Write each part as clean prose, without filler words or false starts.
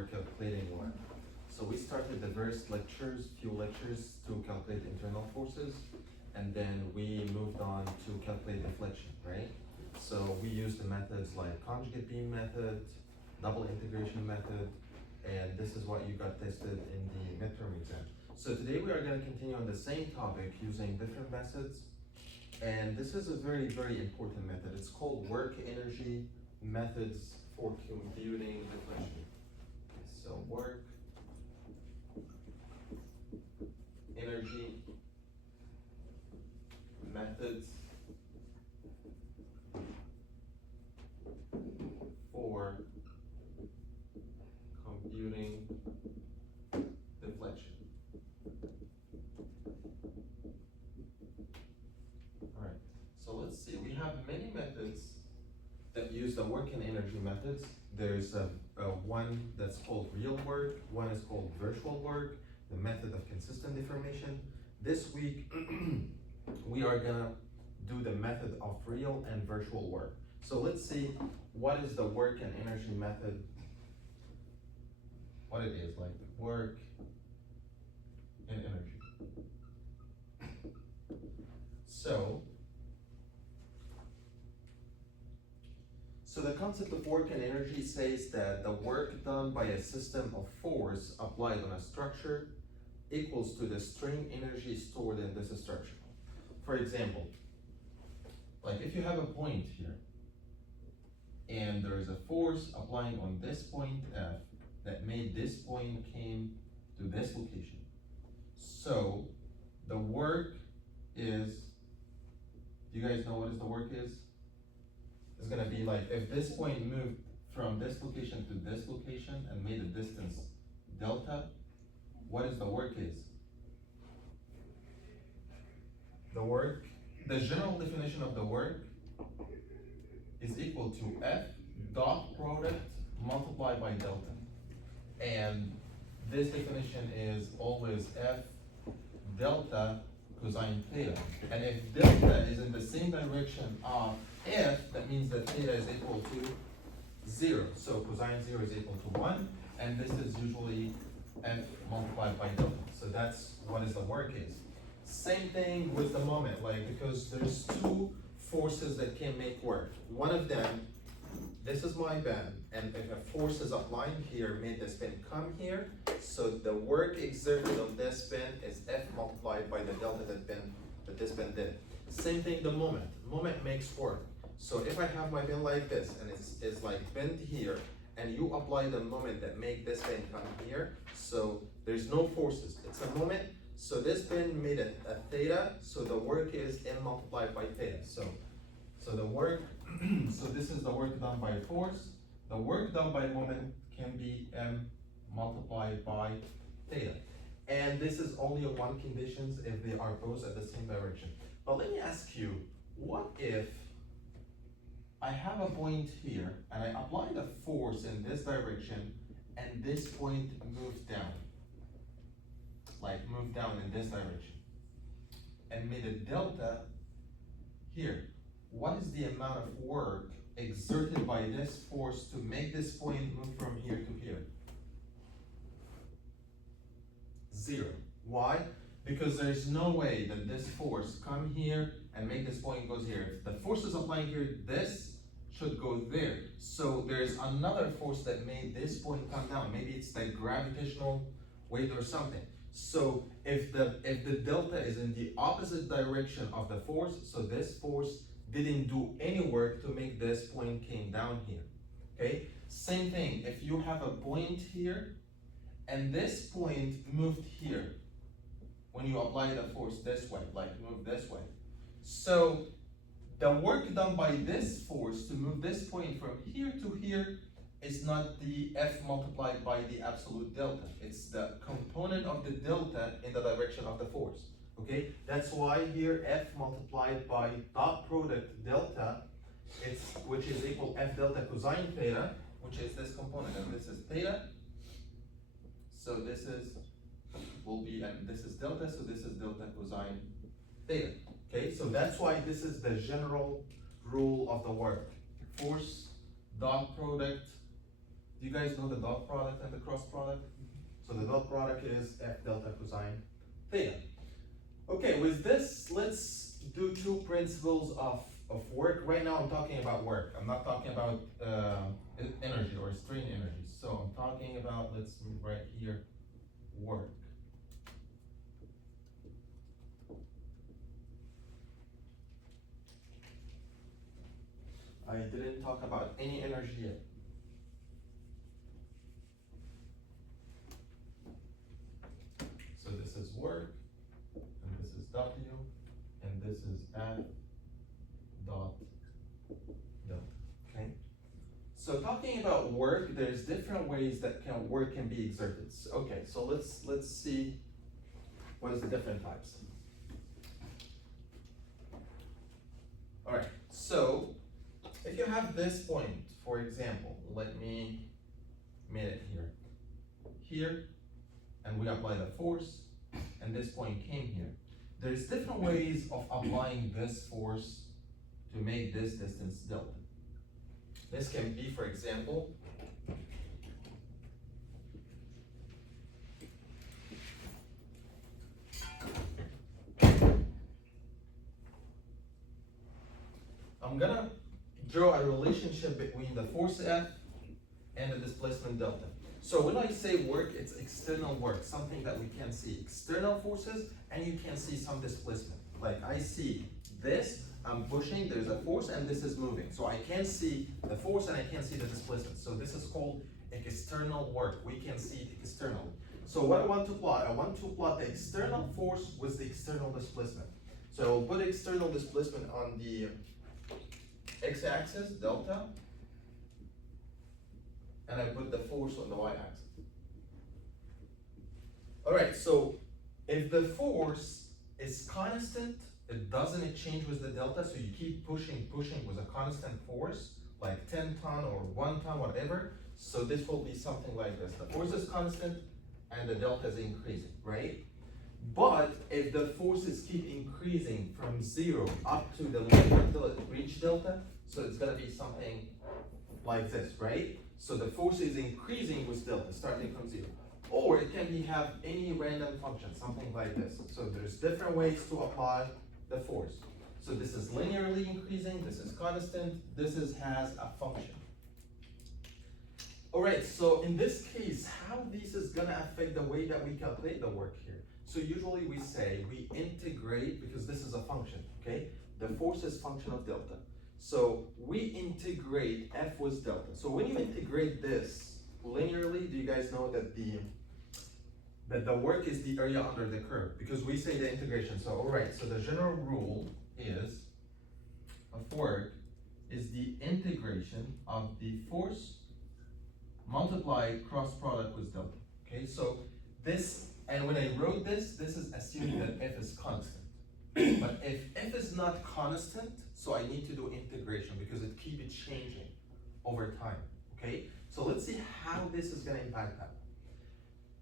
we're calculating what. So we started the first few lectures to calculate internal forces, and then we moved on to calculate deflection, right? So we used the methods like conjugate beam method, double integration method, and this is what you got tested in the midterm exam. So today we are going to continue on the same topic using different methods, and this is a very, very important method. It's called work energy methods for computing deflection. So work energy methods for computing deflection. All right, so let's see. We have many methods that use the work and energy methods. There's one that's called real work, one is called virtual work, the method of consistent deformation. This week, we are gonna do the method of real and virtual work. So let's see what is the work and energy method, what it is, like work and energy. So the concept of work and energy says that the work done by a system of force applied on a structure equals to the strain energy stored in this structure. For example, like if you have a point here, and there is a force applying on this point F that made this point came to this location. So the work is, do you guys know what the work is? It's gonna be like if this point moved from this location to this location and made a distance delta, what is the work is? The work, the general definition of the work is equal to F dot product multiplied by delta. And this definition is always F delta cosine theta. And if delta is in the same direction of F, that means that theta is equal to 0. So cosine 0 is equal to 1, and this is usually F multiplied by delta. So that's what is the work is. Same thing with the moment, like because there's two forces that can make work. One of them, this is my bend, and if a force is applying here, made this bend come here, so the work exerted on this bend is F multiplied by the delta that this bend did. Same thing, the moment. Moment makes work. So if I have my bend like this, and it's like bend here, and you apply the moment that make this bend come here, so there's no forces, it's a moment. So this bend made a theta, so the work is M multiplied by theta. So the work, so this is the work done by force. The work done by moment can be M multiplied by theta. And this is only on one conditions if they are both at the same direction. But let me ask you, what if I have a point here and I apply the force in this direction and this point moves down? Like move down in this direction and made a delta here. What is the amount of work exerted by this force to make this point move from here to here? 0. Why? Because there's no way that this force come here and make this point goes here. If the force is applying here, this should go there. So there's another force that made this point come down. Maybe it's the gravitational weight or something. So if the delta is in the opposite direction of the force, so this force didn't do any work to make this point came down here. Okay? Same thing, if you have a point here and this point moved here when you apply the force this way, like move this way. So the work done by this force to move this point from here to here is not the F multiplied by the absolute delta. It's the component of the delta in the direction of the force. Okay, that's why here F multiplied by dot product delta, which is equal F delta cosine theta, which is this component, and this is theta. So this will be, and this is delta, so this is delta cosine theta. Okay, so that's why this is the general rule of the work. Force dot product Do you guys know the dot product and the cross product? So the dot product is F delta cosine theta. Okay, with this, let's do two principles of work. Right now I'm talking about work. I'm not talking about energy or strain energy. So I'm talking about, let's move right here, work. I didn't talk about any energy yet. So this is work, and this is W, and this is F dot delta, okay? So talking about work, there's different ways that work can be exerted. Okay, so let's see what is the different types. All right, so if you have this point, for example, let me make it here, and we apply the force, and this point came here. There's different ways of applying this force to make this distance delta. This can be, for example, I'm gonna draw a relationship between the force F and the displacement delta. So when I say work, it's external work, something that we can see, external forces, and you can see some displacement. Like I see this, I'm pushing, there's a force, and this is moving. So I can see the force and I can see the displacement. So this is called external work. We can see it externally. So what I want to plot, I want to plot the external force with the external displacement. So I'll put external displacement on the x-axis, delta, and I put the force on the y-axis. All right, so if the force is constant, it doesn't change with the delta, so you keep pushing with a constant force, like 10 ton or 1 ton, whatever. So this will be something like this. The force is constant and the delta is increasing, right? But if the forces keep increasing from 0 up to the limit until it reaches delta, so it's gonna be something like this, right? So the force is increasing with delta, starting from 0. Or it can have any random function, something like this. So there's different ways to apply the force. So this is linearly increasing, this is constant, this has a function. All right, so in this case, how this is gonna affect the way that we calculate the work here? So usually we say we integrate, because this is a function, okay? The force is function of delta. So we integrate F with delta. So when you integrate this linearly, do you guys know that the work is the area under the curve? Because we say the integration. So all right, so the general rule is of work is the integration of the force multiplied cross product with delta. Okay, so this, and when I wrote this is assuming that F is constant. But if F is not constant, so I need to do integration because it keeps changing over time, okay? So let's see how this is gonna impact that.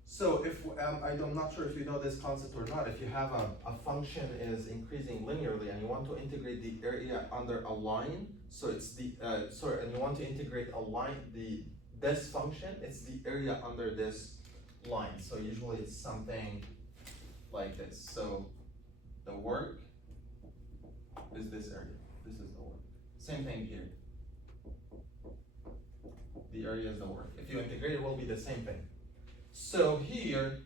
So if, I'm not sure if you know this concept or not, if you have a function is increasing linearly and you want to integrate the area under a line, so it's the, and you want to integrate a line, this function, it's the area under this line. So usually it's something like this. So the work is this area. This is the work. Same thing here. The area is the work. If you integrate, it will be the same thing. So here,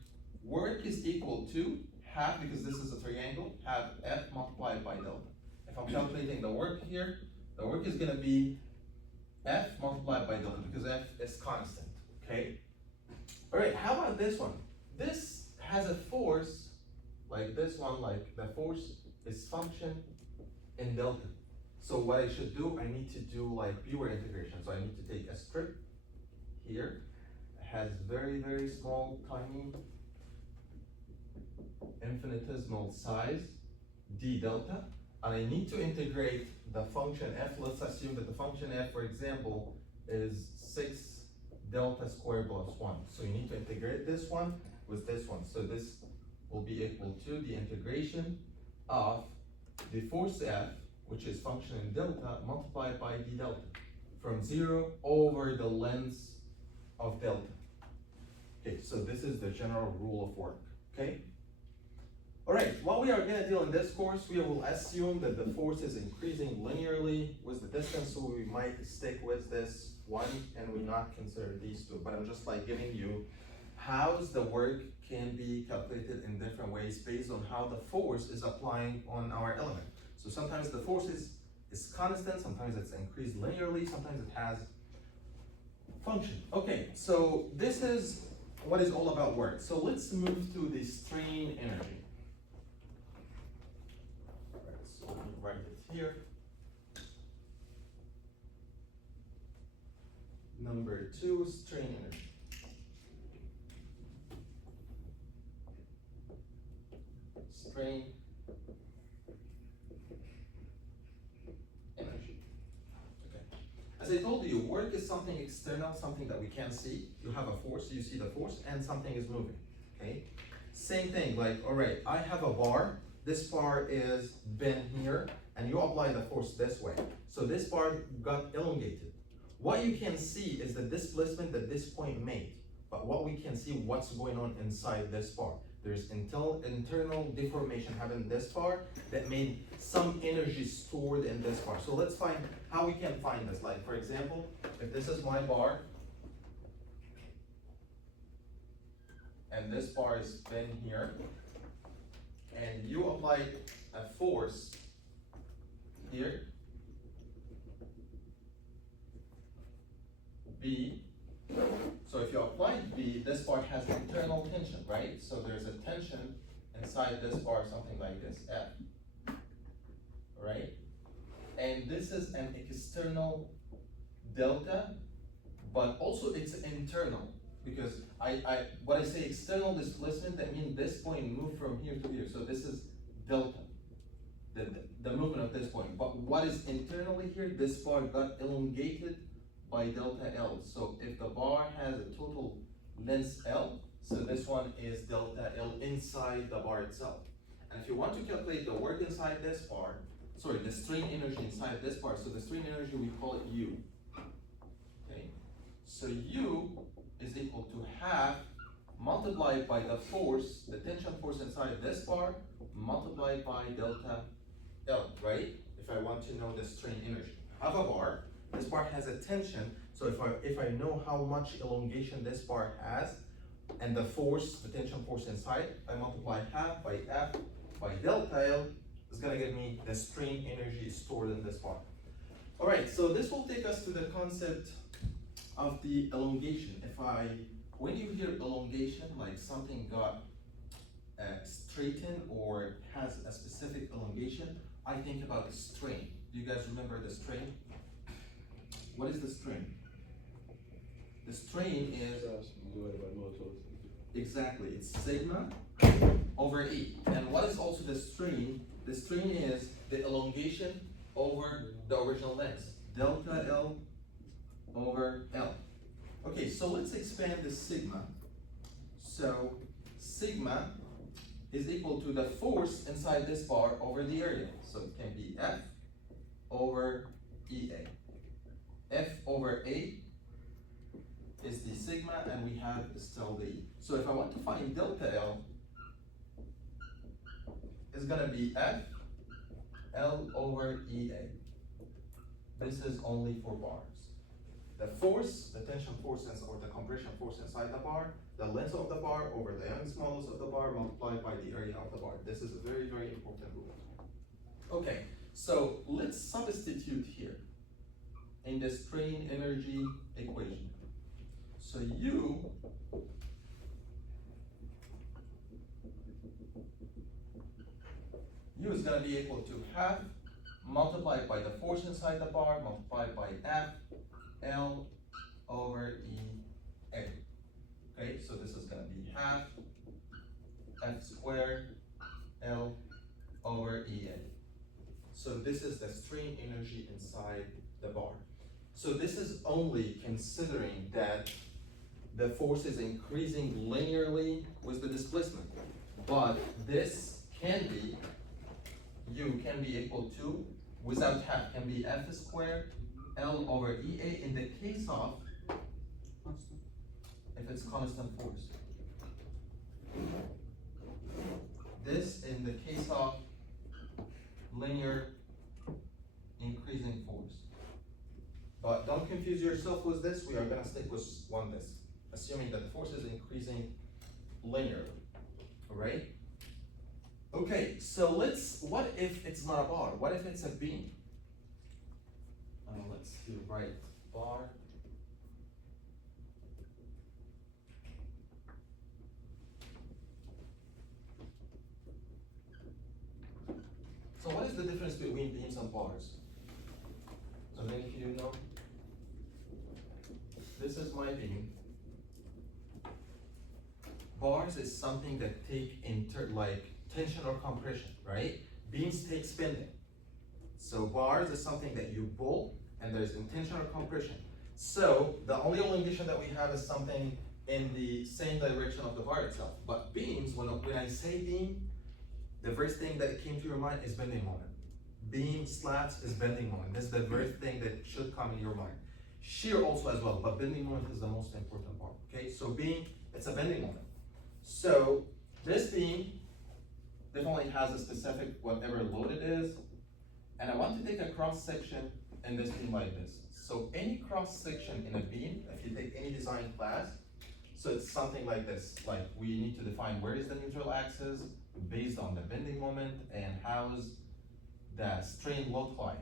work is equal to half, because this is a triangle, half F multiplied by delta. If I'm calculating the work here, the work is gonna be F multiplied by delta, because F is constant, okay? All right, how about this one? This has a force, like this one, like the force is function in delta. So what I should do, I need to do like pure integration. So I need to take a strip here, it has very, very small, tiny, infinitesimal size, d delta, and I need to integrate the function f. Let's assume that the function f, for example, is 6 delta squared plus 1. So you need to integrate this one with this one. So this will be equal to the integration of the force f, which is function in delta, multiplied by d delta, from 0 over the length of delta. Okay, so this is the general rule of work, okay? All right, what we are gonna do in this course, we will assume that the force is increasing linearly with the distance, so we might stick with this one and we not consider these two, but I'm just like giving you how the work can be calculated in different ways based on how the force is applying on our element. So sometimes the force is constant, sometimes it's increased linearly, sometimes it has function. Okay, so this is what is all about work. So let's move to the strain energy. All right, so let me write it here. Number 2, strain energy. Strain energy. Okay. As I told you, work is something external, something that we can't see. You have a force, you see the force, and something is moving. Okay. Same thing, like, all right, I have a bar. This bar is bent here, and you apply the force this way. So this bar got elongated. What you can see is the displacement that this point made. But what we can see, what's going on inside this bar. There's internal deformation happened this bar that made some energy stored in this bar. So let's find how we can find this. Like, for example, if this is my bar, and this bar is bent here, and you apply a force here, B. So if you apply B, this bar has internal tension, right? So there's a tension inside this bar, something like this, F, right? And this is an external delta, but also it's internal, because when I say external displacement, that means this point moved from here to here. So this is delta, the movement of this point. But what is internally here, this bar got elongated by delta L. So if the bar has a total length L, so this one is delta L inside the bar itself. And if you want to calculate the work inside this bar, sorry, the strain energy inside this bar, so the strain energy, we call it U. Okay, so U is equal to half multiplied by the force, the tension force inside this bar, multiplied by delta L, right? If I want to know the strain energy. I have a bar. This bar has a tension, so if I know how much elongation this bar has, and the force, the tension force inside, I multiply half by F by delta L, is gonna give me the strain energy stored in this bar. All right, so this will take us to the concept of the elongation. When you hear elongation, like something got straightened or has a specific elongation, I think about the strain. Do you guys remember the strain? What is the strain? The strain is exactly, it's sigma over E. And what is also the strain? The strain is the elongation over the original length, delta L over L. Okay, so let's expand the sigma. So sigma is equal to the force inside this bar over the area. So it can be F over EA. F over A is the sigma, and we have still the E. So if I want to find delta L, it's gonna be F L over EA. This is only for bars. The force, the tension force or the compression force inside the bar, the length of the bar over the Young's modulus of the bar multiplied by the area of the bar. This is a very, very important rule. Okay, so let's substitute here in the strain energy equation. So U is gonna be equal to half multiplied by the force inside the bar multiplied by F L over EA. Okay, so this is gonna be half F squared L over EA. So this is the strain energy inside the bar. So this is only considering that the force is increasing linearly with the displacement. But this can be, U can be equal to, without half, can be F squared L over EA in the case of if it's constant force. This in the case of linear increasing force. But don't confuse yourself with this. We are gonna stick with this, assuming that the force is increasing linearly, all right? Okay, so what if it's not a bar? What if it's a beam? Let's do right bar. So what is the difference between beams and bars? So then if you know, this is my beam. Bars is something that take like tension or compression, right? Beams take spinding. So bars is something that you pull and there's tension or compression. So the only elongation that we have is something in the same direction of the bar itself. But beams, when I say beam, the first thing that came to your mind is bending moment. Beam, slats is bending moment. This is the first thing that should come in your mind. Shear also as well, but bending moment is the most important part, okay? So beam, it's a bending moment. So this beam definitely has a specific whatever load it is, and I want to take a cross section in this beam like this. So any cross section in a beam, if you take any design class, so it's something like this, like we need to define where is the neutral axis based on the bending moment and how's the strain look like.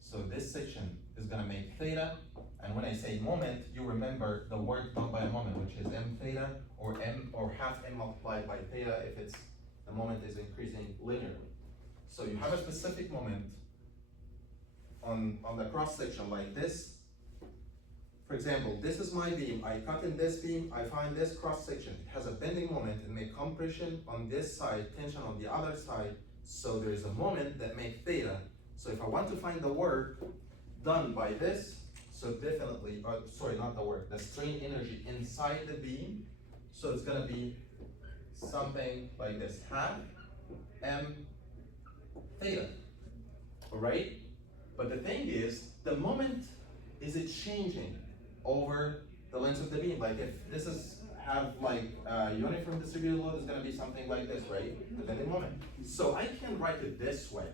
So this section is gonna make theta, and when I say moment, you remember the work done by a moment, which is m theta, or half m multiplied by theta if it's the moment is increasing linearly. So you have a specific moment on the cross section like this. For example, this is my beam. I cut in this beam, I find this cross section. It has a bending moment and make compression on this side, tension on the other side. So there's a moment that makes theta. So if I want to find the work done by this, so definitely, sorry, not the work, the strain energy inside the beam. So it's gonna be something like this, half m theta, all right? But the thing is, the moment, is it changing over the length of the beam? Like if this is have like uniform distributed load, is gonna be something like this, right? The bending moment. So I can write it this way.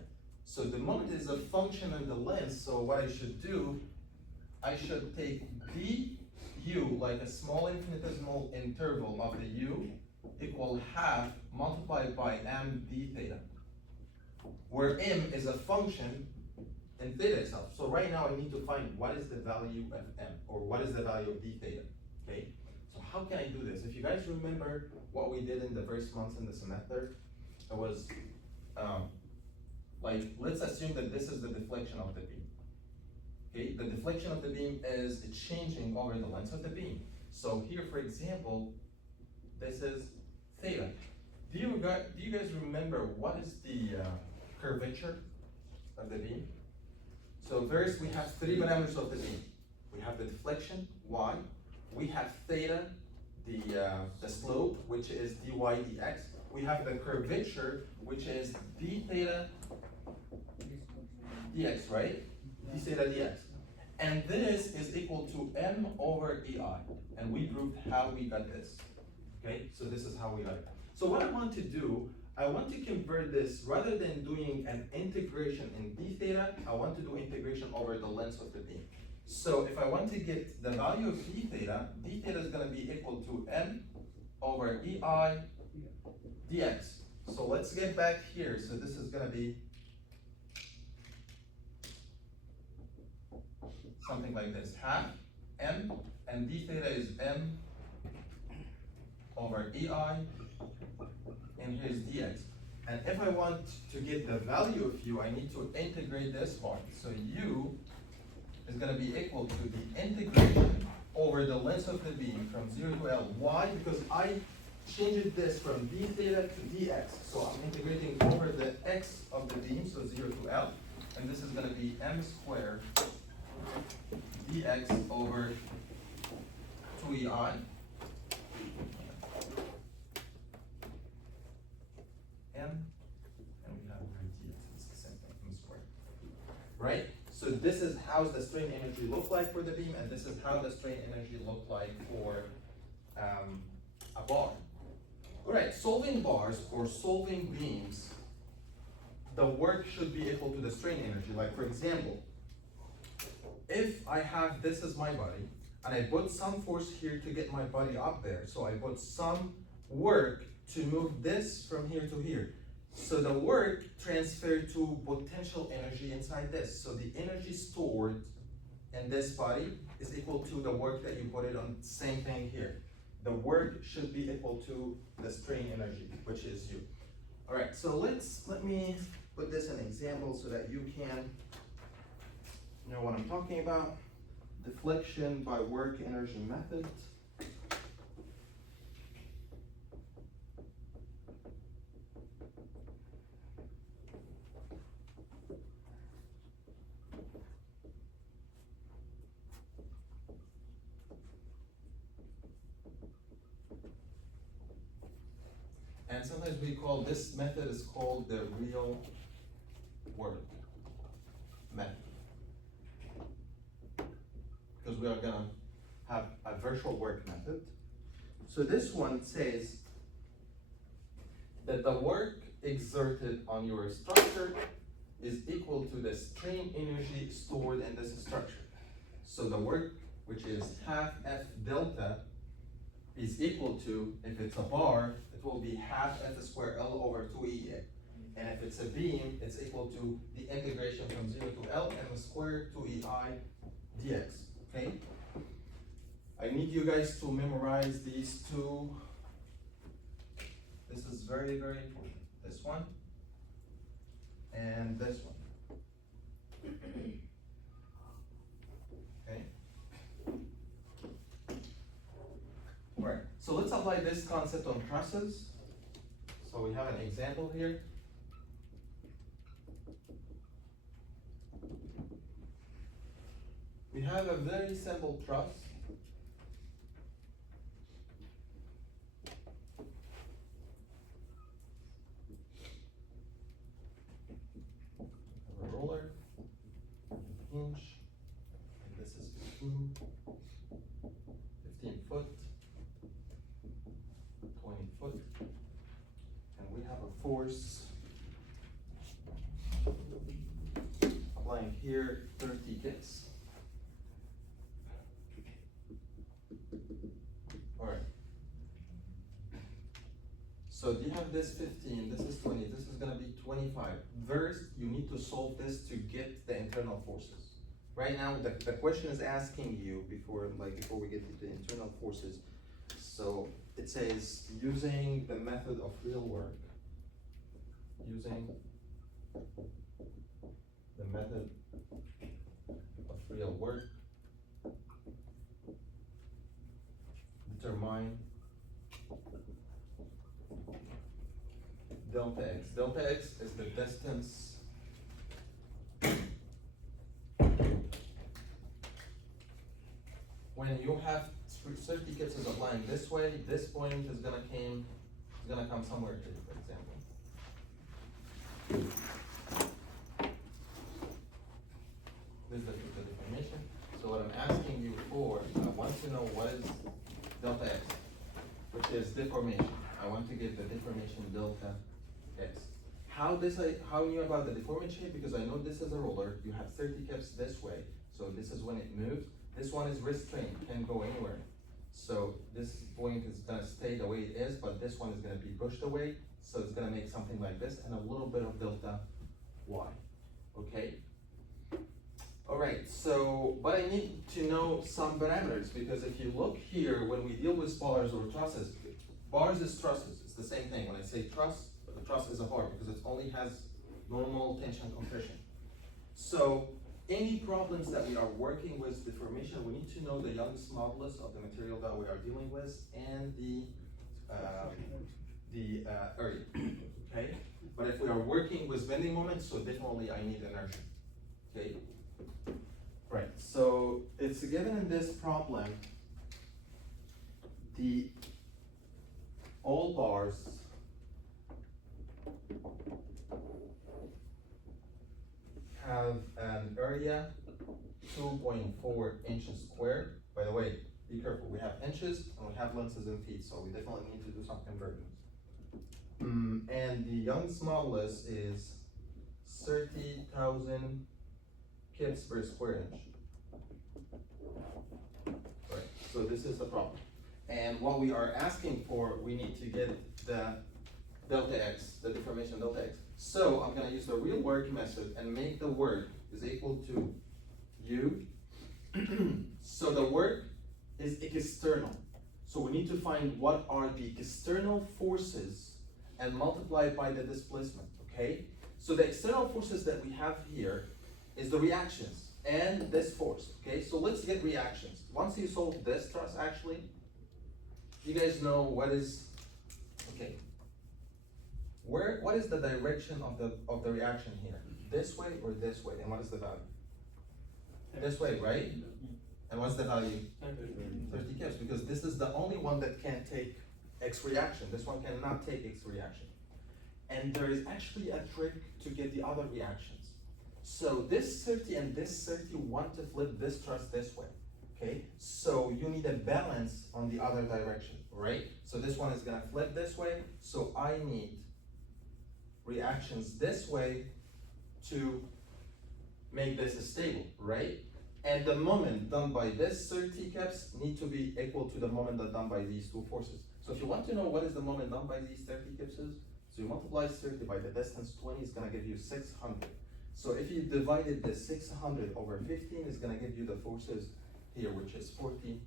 So the moment is a function of the length, so what I should do, I should take du, like a small infinitesimal interval of the u, equal half multiplied by m d theta, where m is a function in theta itself. So right now I need to find what is the value of m, or what is the value of d theta, okay? So how can I do this? If you guys remember what we did in the first months in the semester, it was, like, let's assume that this is the deflection of the beam. Okay, the deflection of the beam is changing over the length of the beam. So here, for example, this is theta. Do you guys remember what is the curvature of the beam? So first we have three parameters of the beam. We have the deflection, y. We have theta, the slope, which is dy dx. We have the curvature, which is d theta dx, right? D theta dx. And this is equal to m over ei. And we proved how we got this. Okay, so this is how we got it. So what I want to do, I want to convert this, rather than doing an integration in d theta, I want to do integration over the length of the beam. So if I want to get the value of d theta is going to be equal to m over ei dx. So let's get back here. So this is going to be something like this, half m, and d theta is m over ei, and here's dx. And if I want to get the value of u, I need to integrate this part. So u is going to be equal to the integration over the length of the beam from 0 to L. Why? Because I changed this from d theta to dx. So I'm integrating over the x of the beam, so 0 to L. And this is going to be m squared dx over 2ei. M, and we have over dx, it's the same thing, m squared. Right? So this is how the strain energy look like for the beam, and this is how the strain energy look like for Alright, solving bars or solving beams, the work should be equal to the strain energy. Like for example, if I have this as my body, and I put some force here to get my body up there, so I put some work to move this from here to here. So the work transferred to potential energy inside this. So the energy stored in this body is equal to the work that you put it on, same thing here. The work should be equal to the strain energy, which is U. All right, so let me put this in an example so that you can know what I'm talking about. Deflection by work energy method. And sometimes we call this method is called the real work method. Because we are gonna have a virtual work method. So this one says that the work exerted on your structure is equal to the strain energy stored in this structure. So the work, which is half F delta, is equal to, if it's a bar, it will be half F square L over 2EA. And if it's a beam, it's equal to the integration from 0 to L and the square 2EI dx, okay? I need you guys to memorize these two. This is very, very important. This one and this one. Okay? All right, so let's apply this concept on trusses. So we have an example here. We have a very simple truss. A roller, hinge, and this is 15 foot, 20 foot, and we have a force applying here 30 kicks. All right. So you have this 15, this is 20, this is gonna be 25. First, you need to solve this to get the internal forces. Right now, the question is asking you before we get to the internal forces. So it says using the method of real work. Using the method of real work. Determine delta x. Delta x is the distance when you have 30 kits is applying this way, this point is gonna come somewhere here, for example. This is the deformation. So what I'm asking you for, I want to know what is delta x, which is deformation. I want to get the deformation delta x. How I knew about the deformation? Because I know this is a roller. You have 30 kips this way, so this is when it moves. This one is restrained, can't go anywhere. So this point is gonna stay the way it is, but this one is gonna be pushed away. So it's gonna make something like this and a little bit of delta y, okay? All right, so, but I need to know some parameters, because if you look here, when we deal with bars or trusses, bars is trusses, it's the same thing. When I say truss, the truss is a bar because it only has normal tension compression. So any problems that we are working with deformation, we need to know the Young's modulus of the material that we are dealing with and the area, okay? But if we are working with bending moments, so definitely I need inertia, okay? Right, so it's given in this problem, all bars have an area 2.4 inches squared. By the way, be careful, we have inches and we have lenses in feet, so we definitely need to do some conversions. And the Young's modulus is 30,000 kips per square inch. Right, so this is the problem. And what we are asking for, we need to get the delta x, the deformation delta x. So I'm gonna use the real work method and make the work is equal to U. So the work is external. So we need to find what are the external forces and multiply it by the displacement, okay? So the external forces that we have here is the reactions and this force, okay? So let's get reactions. Once you solve this truss, actually, you guys know what is, okay, what is the direction of the reaction here? This way or this way, and what is the value? This way, right? And what's the value? 30 kips, because this is the only one that can take X reaction. This one cannot take X reaction. And there is actually a trick to get the other reactions. So this 30 and this 30 want to flip this truss this way, okay? So you need a balance on the other direction, right? So this one is gonna flip this way, so I need reactions this way to make this stable, right? And the moment done by this 30 kips need to be equal to the moment done by these two forces. So if you want to know what is the moment done by these 30 kips is, so you multiply 30 by the distance 20 is gonna give you 600. So if you divided the 600 over 15 is gonna give you the forces here, which is 40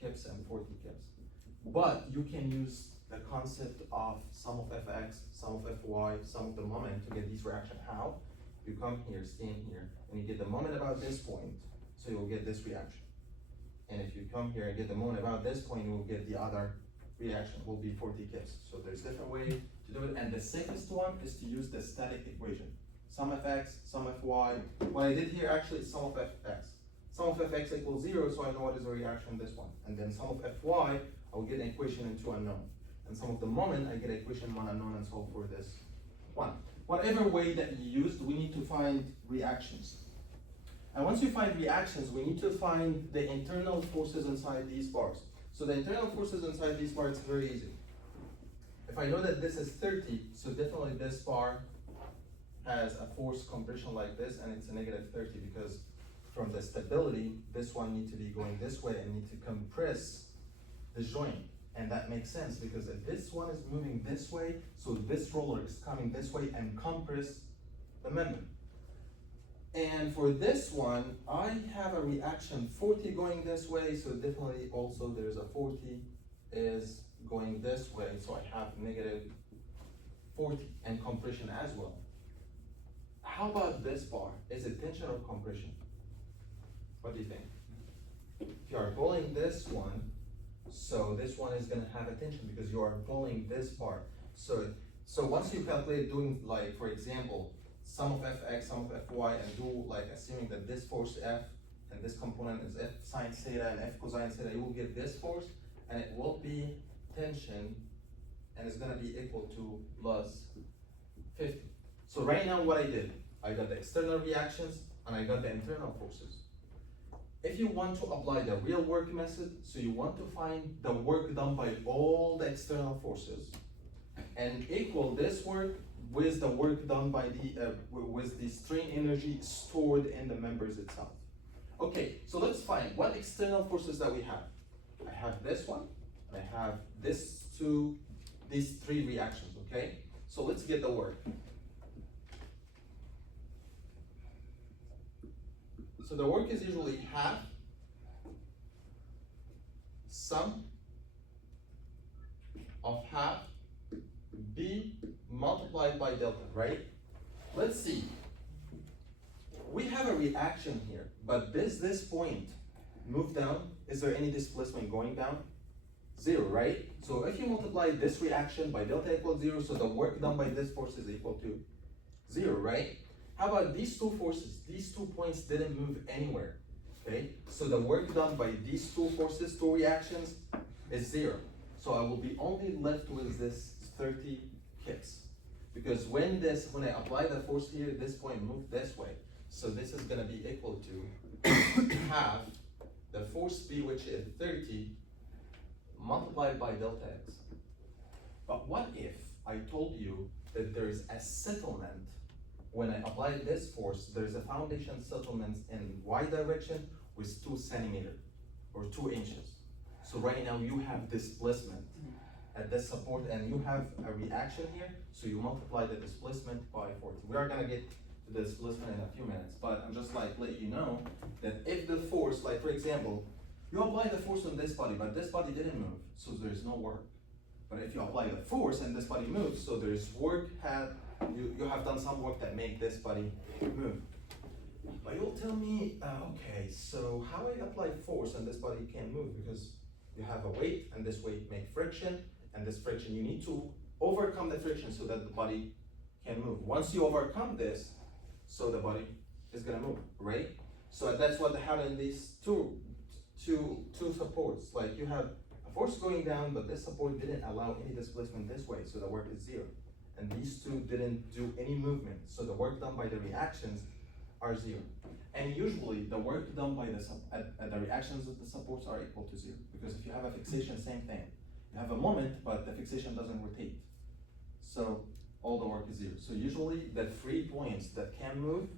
kips and 40 kips. But you can use the concept of sum of fx, sum of fy, sum of the moment to get these reactions. How? You come here, stand here, and you get the moment about this point, so you'll get this reaction. And if you come here and get the moment about this point, you will get the other reaction, will be 40 kips. So there's different way to do it, and the safest one is to use the static equation. Sum of x, sum of y. What I did here actually is sum of fx. Sum of fx equals 0, so I know what is the reaction in this one. And then sum of fy, I will get an equation in 2 unknown. And sum of the moment, I get equation 1 unknown and solve for this one. Whatever way that you used, we need to find reactions. And once you find reactions, we need to find the internal forces inside these bars. So the internal forces inside these bars is very easy. If I know that this is 30, so definitely this bar has a force compression like this, and it's a negative 30 because from the stability, this one needs to be going this way and need to compress the joint. And that makes sense because if this one is moving this way, so this roller is coming this way and compress the member. And for this one, I have a reaction 40 going this way, so definitely also there's a 40 is going this way, so I have negative 40 and compression as well. How about this bar? Is it tension or compression? What do you think? If you are pulling this one, so this one is gonna have a tension because you are pulling this part. So once you calculate doing like, for example, sum of fx, sum of fy, and do like assuming that this force F and this component is F sine theta and F cosine theta, you will get this force and it will be tension and it's gonna be equal to plus 50. So right now what I did, I got the external reactions and I got the internal forces. If you want to apply the real work method, so you want to find the work done by all the external forces and equal this work with the work done by with the strain energy stored in the members itself. Okay, so let's find what external forces that we have. I have this one, I have these three reactions, okay? So let's get the work. So the work is usually half sum of half B multiplied by delta, right? Let's see. We have a reaction here, but this point move down. Is there any displacement going down? 0, right? So if you multiply this reaction by delta equals 0, so the work done by this force is equal to 0, right? How about these two forces? These 2 points didn't move anywhere, okay? So the work done by these two forces, two reactions, is 0. So I will be only left with this 30 kips. Because when I apply the force here, this point moved this way. So this is gonna be equal to half the force B, which is 30, multiplied by delta x. But what if I told you that there is a settlement when I apply this force, there's a foundation settlement in y direction with 2 centimeters or 2 inches. So right now you have displacement at this support and you have a reaction here, so you multiply the displacement by 40. We are gonna get to the displacement in a few minutes, but I'm just like let you know that if the force, like for example, you apply the force on this body, but this body didn't move, so there's no work. But if you apply the force and this body moves, so there's work, you have done some work that make this body move. But you'll tell me, okay, so how I apply force and this body can't move because you have a weight and this weight make friction, and this friction you need to overcome the friction so that the body can move. Once you overcome this, so the body is gonna move, right? So that's what happened in these two supports. Like you have a force going down, but this support didn't allow any displacement this way, so the work is 0. And these two didn't do any movement, so the work done by the reactions are 0. And usually the work done by the reactions of the supports are equal to 0, because if you have a fixation, same thing. You have a moment, but the fixation doesn't rotate. So all the work is 0. So usually the 3 points that can move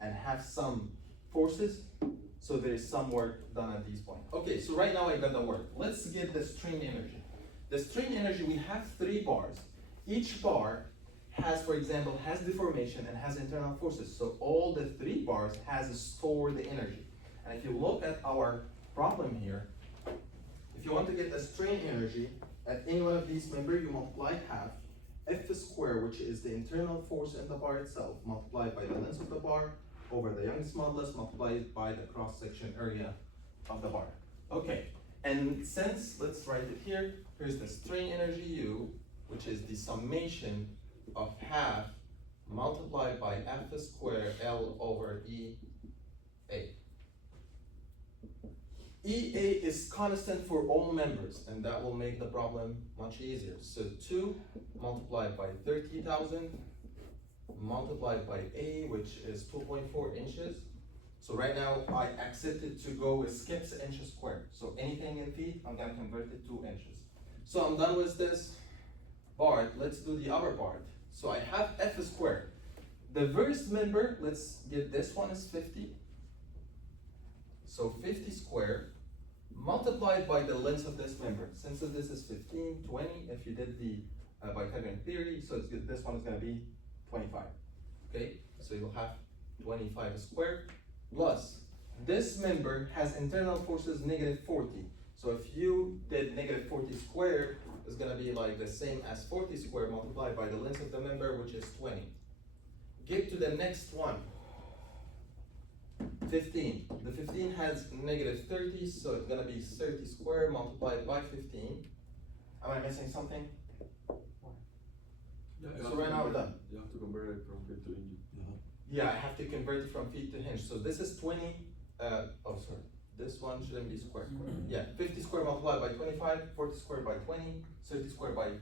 and have some forces, so there is some work done at these points. Okay, so right now I got the work. Let's get the strain energy. The strain energy, we have 3 bars. Each bar has, for example, has deformation and has internal forces. So all the 3 bars has stored the energy. And if you look at our problem here, if you want to get the strain energy at any one of these members, you multiply half F squared, which is the internal force in the bar itself, multiplied by the length of the bar over the Young's modulus, multiplied by the cross-section area of the bar. Okay, and since, let's write it here, here's the strain energy U, which is the summation of half multiplied by F squared L over EA. EA is constant for all members, and that will make the problem much easier. So 2 multiplied by 30,000 multiplied by A, which is 2.4 inches. So right now I accepted to go with skips inches squared. So anything in feet, I'm gonna convert it to inches. So I'm done with this part. Let's do the other part. So I have F squared. The first member, let's get this one is 50. So 50 squared multiplied by the length of this member. Since this is 15, 20, if you did the Pythagorean theory, so this one is going to be 25. Okay, so you'll have 25 squared plus this member has internal forces -40. So if you did -40 squared, it's going to be like the same as 40 squared multiplied by the length of the member, which is 20. Get to the next one. 15. The 15 has -30, so it's gonna be 30 squared multiplied by 15. Am I missing something? Yeah, so right now we're done. You have to convert it from feet to inch. Yeah, I have to convert it from feet to inch. So this is 20, oh sorry, this one shouldn't be squared. Yeah, 50 squared multiplied by 25, 40 squared by 20, 30 squared by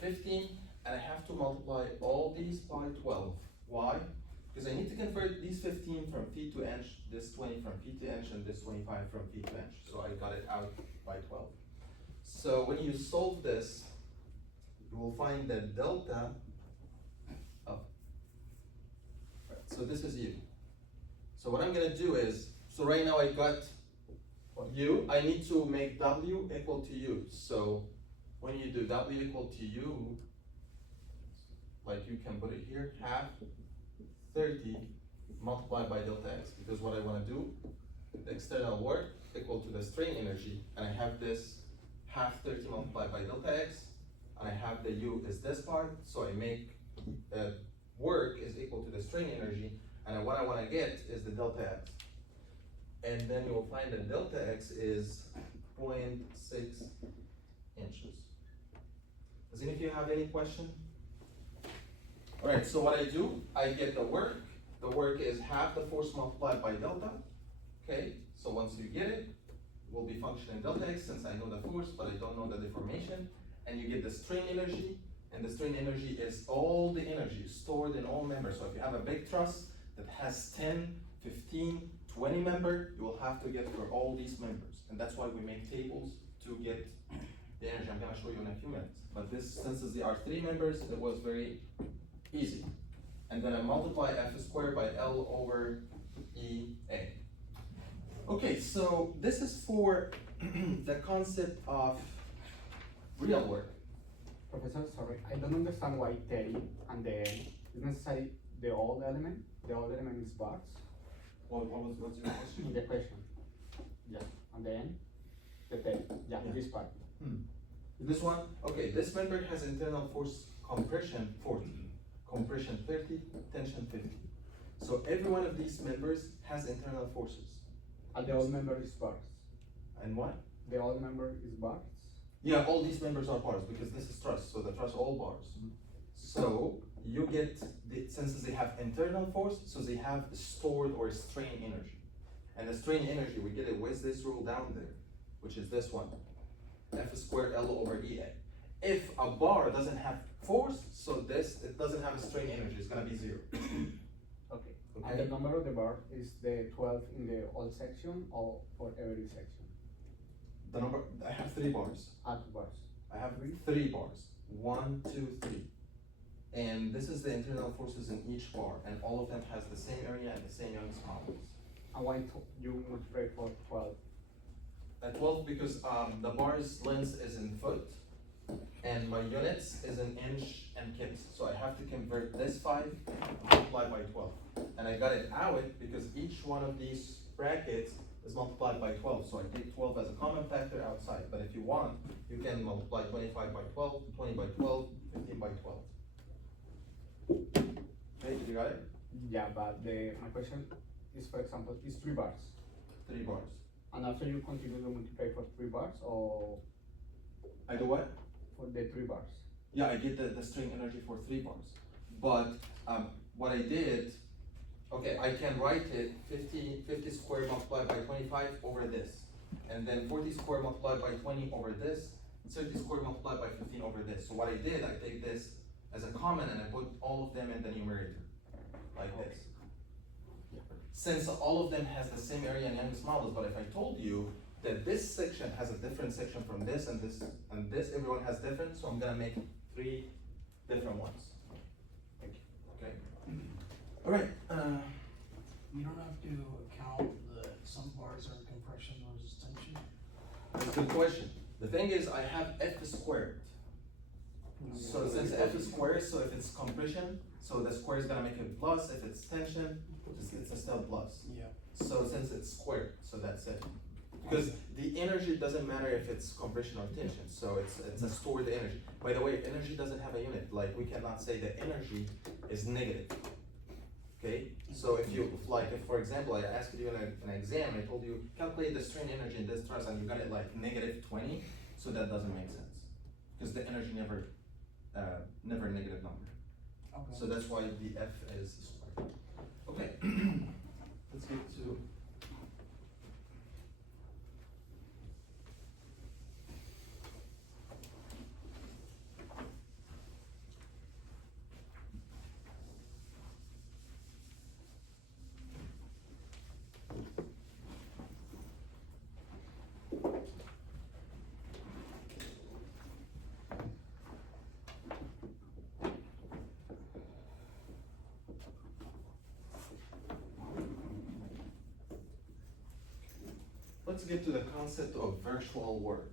15, and I have to multiply all these by 12. Why? Because I need to convert these 15 from feet to inch, this 20 from feet to inch, and this 25 from feet to inch. So I got it out by 12. So when you solve this, you will find that delta of, right, so this is U. So what I'm gonna do is, so right now I got U, I need to make W equal to U. So when you do W equal to U, like you can put it here, half 30 multiplied by delta x, because what I want to do, the external work equal to the strain energy, and I have this half 30 multiplied by delta x, and I have the U is this part, so I make work is equal to the strain energy, and what I want to get is the delta x. And then you will find that delta x is 0.6 inches. Does any of you have any question? All right, so what I do, I get the work. The work is half the force multiplied by delta. Okay, so once you get it, it will be functioning delta x since I know the force, but I don't know the deformation. And you get the strain energy, and the strain energy is all the energy stored in all members. So if you have a big truss that has 10, 15, 20 members, you will have to get for all these members. And that's why we make tables to get the energy. I'm gonna gonna show you in a few minutes. But this, since there are three members, it was very easy. And then I multiply F squared by L over EA. Okay, so this is for the concept of real work. Professor, sorry, I don't understand why 30 and then is necessary the old element. The old element is bars What's your question? in the question. Yeah, and then the 30. Yeah, Yeah. this part. This one, okay, this member has internal force compression 40, compression 30, tension 50. So every one of these members has internal forces. And the old member is bars. And what? The old member is bars. Yeah, all these members are bars because this is truss, so the truss all bars. So you get, since they have internal force, so they have stored or strain energy. And the strain energy, we get it with this rule down there, which is this one, F squared L over EA. If a bar doesn't have force, so it doesn't have a strain energy, it's gonna be zero. Okay. Okay. And the number of the bar is the 12 in the old section or for every section? The number, I have three bars. Two bars. I have three bars, 1, 2, 3. And this is the internal forces in each bar, and all of them has the same area and the same Young's modulus. And why you multiply for 12? At 12 because the bar's length is in foot, and my units is in inch and kips. So I have to convert this 5 and multiply by 12. And I got it out because each one of these brackets is multiplied by 12. So I take 12 as a common factor outside. But if you want, you can multiply 25 by 12, 20 by 12, 15 by 12. Okay, did you got it? Yeah, but my question is, for example, is 3 bars. 3 bars. And after you continue to multiply for 3 bars or I do what? for the 3 bars? Yeah, I get the strain energy for 3 bars. But what I did, okay, I can write it 50 squared multiplied by 25 over this. And then 40 squared multiplied by 20 over this. And 30 squared multiplied by 15 over this. So what I did, I take this as a common and I put all of them in the numerator, like this. Since all of them has the same area in Young's modulus, but if I told you that this section has a different section from this and this, everyone has different, so I'm gonna make 3 different ones. Thank you. Okay. All right. We don't have to account some bars are compression versus tension. That's a good question. The thing is, I have F squared. So since F is squared, so if it's compression, so the square is gonna make it plus. If it's tension, it's still plus. Yeah. So since it's squared, so that's it. Because the energy doesn't matter if it's compression or tension, so it's a stored energy. By the way, energy doesn't have a unit. Like we cannot say that energy is negative. Okay, so if for example, I asked you in an exam, I told you calculate the strain energy in this truss, and you got it like negative 20, so that doesn't make sense because the energy never a negative number. Okay. So that's why the F is squared. Okay, let's get to. Let's get to the concept of virtual work.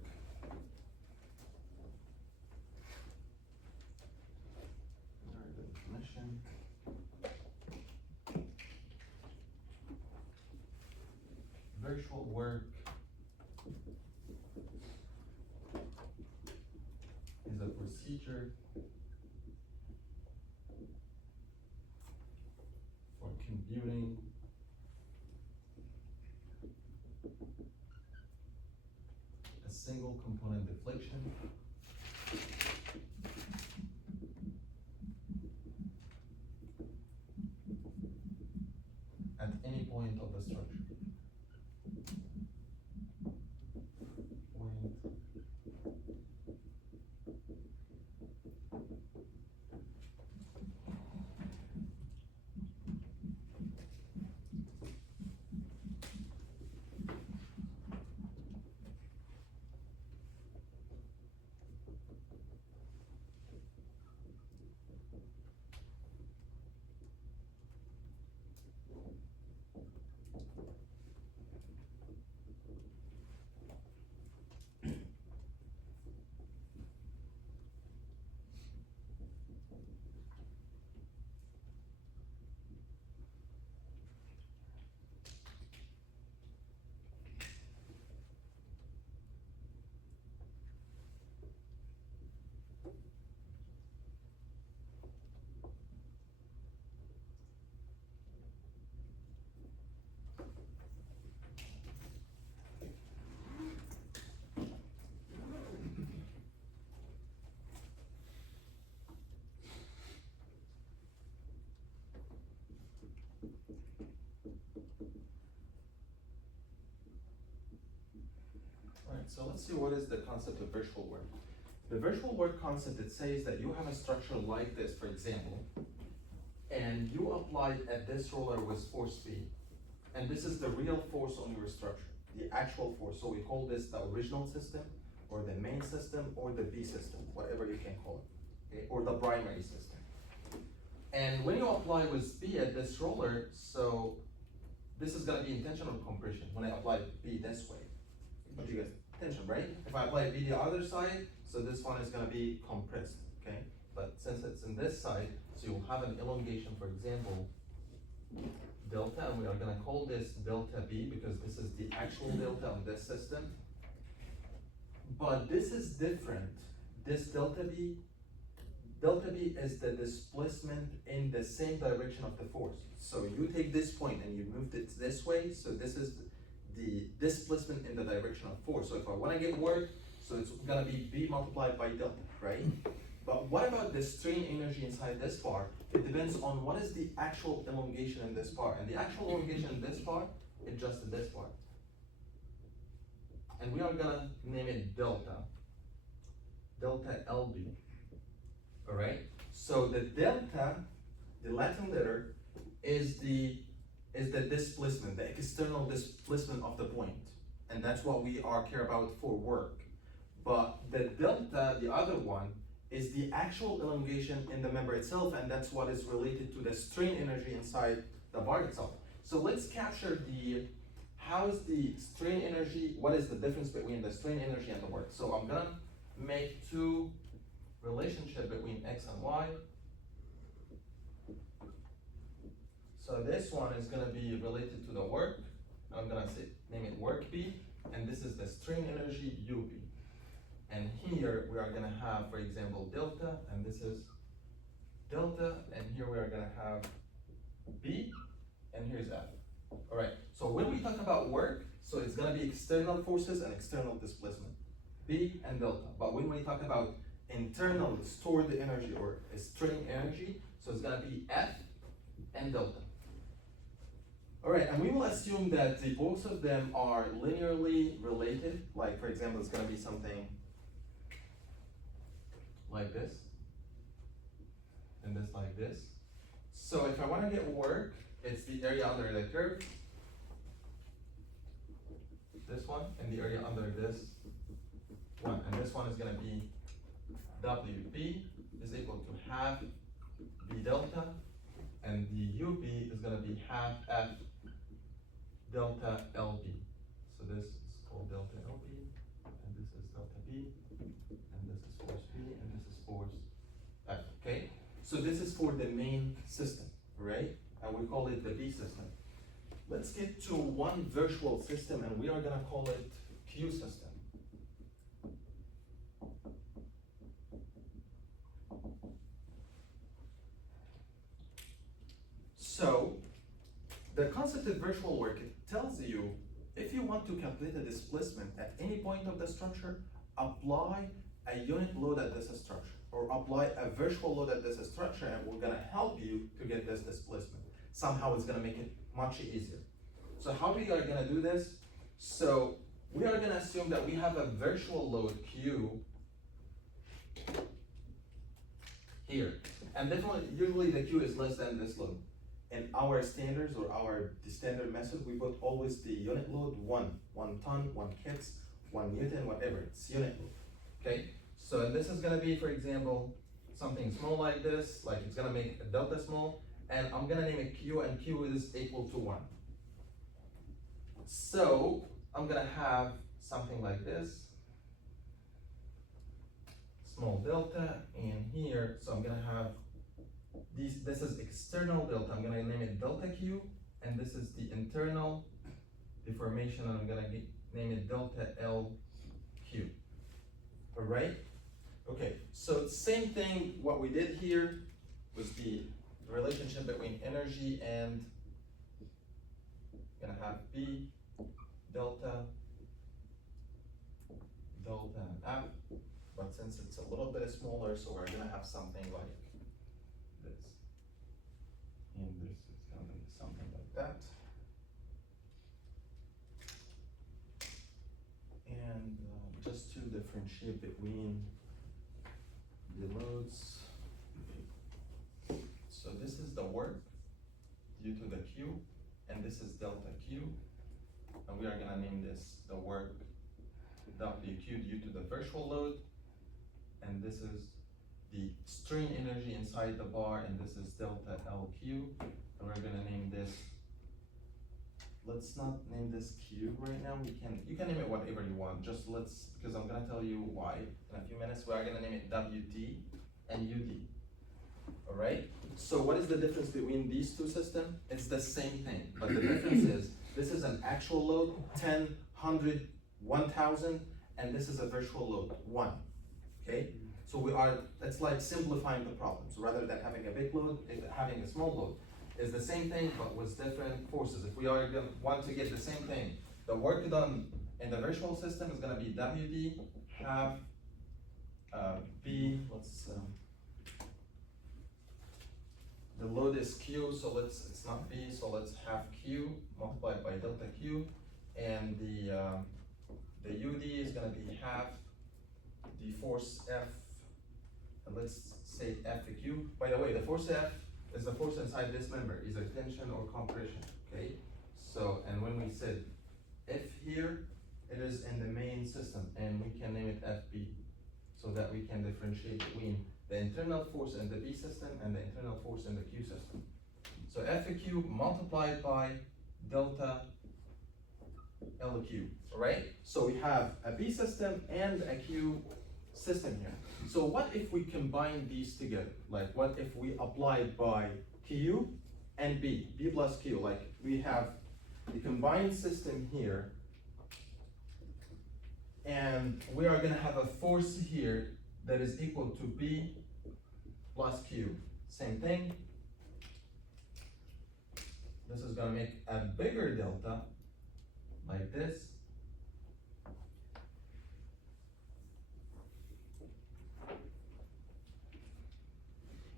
Definition. Virtual work is a procedure for computing a single component deflection at any point of the structure. so let's see what is the concept of virtual work. The virtual work concept, it says that you have a structure like this, for example, and you apply at this roller with force B. And this is the real force on your structure, the actual force. So we call this the original system, or the main system, or the B system, whatever you can call it, okay? Or the primary system. And when you apply with B at this roller, so this is gonna be intentional compression when I apply B this way. What do you get? Tension, right? If I apply B the other side, so this one is gonna be compressed, okay? But since it's in this side, so you'll have an elongation, for example, delta, and we are gonna call this delta B because this is the actual delta of this system. But this is different. This delta B is the displacement in the same direction of the force. So you take this point and you moved it this way, so this is the displacement in the direction of force. So if I wanna get work, so it's gonna be B multiplied by delta, right? But what about the strain energy inside this part? It depends on what is the actual elongation in this part. And the actual elongation in this part is just this part. And we are gonna name it delta LB. Alright? So the delta, the Latin letter, is the displacement, the external displacement of the point. And that's what we care about for work. But the delta, the other one, is the actual elongation in the member itself, and that's what is related to the strain energy inside the bar itself. So let's capture how is the strain energy, what is the difference between the strain energy and the work. So I'm gonna make two relationship between X and Y. So this one is gonna be related to the work. I'm gonna name it work B, and this is the strain energy UB. And here we are gonna have, for example, delta, and this is delta, and here we are gonna have B, and here's F. All right, so when we talk about work, so it's gonna be external forces and external displacement, B and delta. But when we talk about internal stored energy or strain energy, so it's gonna be F and delta. All right, and we will assume that both of them are linearly related. Like, for example, it's gonna be something like this, and this like this. So if I want to get work, it's the area under the curve, this one, and the area under this one, and this one is going to be WB is equal to half B delta, and the UB is going to be half F delta LB. So this is called delta LB, and this is delta B, and this is force B, and this is force F, okay? So this is for the main system, right? And we call it the B system. Let's get to one virtual system, and we are gonna call it Q system. So, the concept of virtual work, it tells you if you want to calculate a displacement at any point of the structure, apply a unit load at this structure, or apply a virtual load at this structure, and we're gonna help you to get this displacement. Somehow it's gonna make it much easier. So how we are gonna do this? So we are gonna assume that we have a virtual load Q here. And definitely, usually the Q is less than this load. In our standards or the standard method, we put always the unit load 1 ton, 1 kits, 1 Newton, whatever, it's unit load, okay? So this is gonna be, for example, something small like this, like it's gonna make a delta small, and I'm gonna name it Q, and Q is equal to 1. So I'm gonna have something like this, small delta, and here, so I'm gonna have this is external delta, I'm gonna name it delta Q, and this is the internal deformation, and I'm gonna name it delta LQ, all right? Okay, so same thing, what we did here was the relationship between energy and, gonna have B, delta, and F, but since it's a little bit smaller, so we're gonna have something like this. And this is gonna be something like that. And differentiate between the loads. So this is the work due to the Q, and this is delta Q. And we are gonna name this the work WQ due to the virtual load. And this is the strain energy inside the bar, and this is delta LQ. And we're gonna name this, let's not name this Q right now. You can name it whatever you want, just because I'm gonna tell you why in a few minutes. We are gonna name it WD and UD. All right, so what is the difference between these two systems? It's the same thing, but the difference is this is an actual load, 10, 100, 1000, and this is a virtual load, 1. Okay, so it's like simplifying the problem. So rather than having a big load, having a small load is the same thing, but with different forces. If we are going to want to get the same thing, the work done in the virtual system is going to be WD half B, the load is Q, so it's not B, so let's half Q multiplied by delta Q, and the UD is gonna be half the force F, and let's say F Q. By the way, the force F is the force inside this member, either tension or compression, okay? So, and when we said F here, it is in the main system, and we can name it FB, so that we can differentiate between the internal force in the B system and the internal force in the Q system. So FQ multiplied by delta LQ, right? So we have a B system and a Q system here. So what if we combine these together? Like what if we applied by Q and B plus Q? Like we have the combined system here, and we are gonna have a force here that is equal to B plus Q. Same thing. This is gonna make a bigger delta, like this.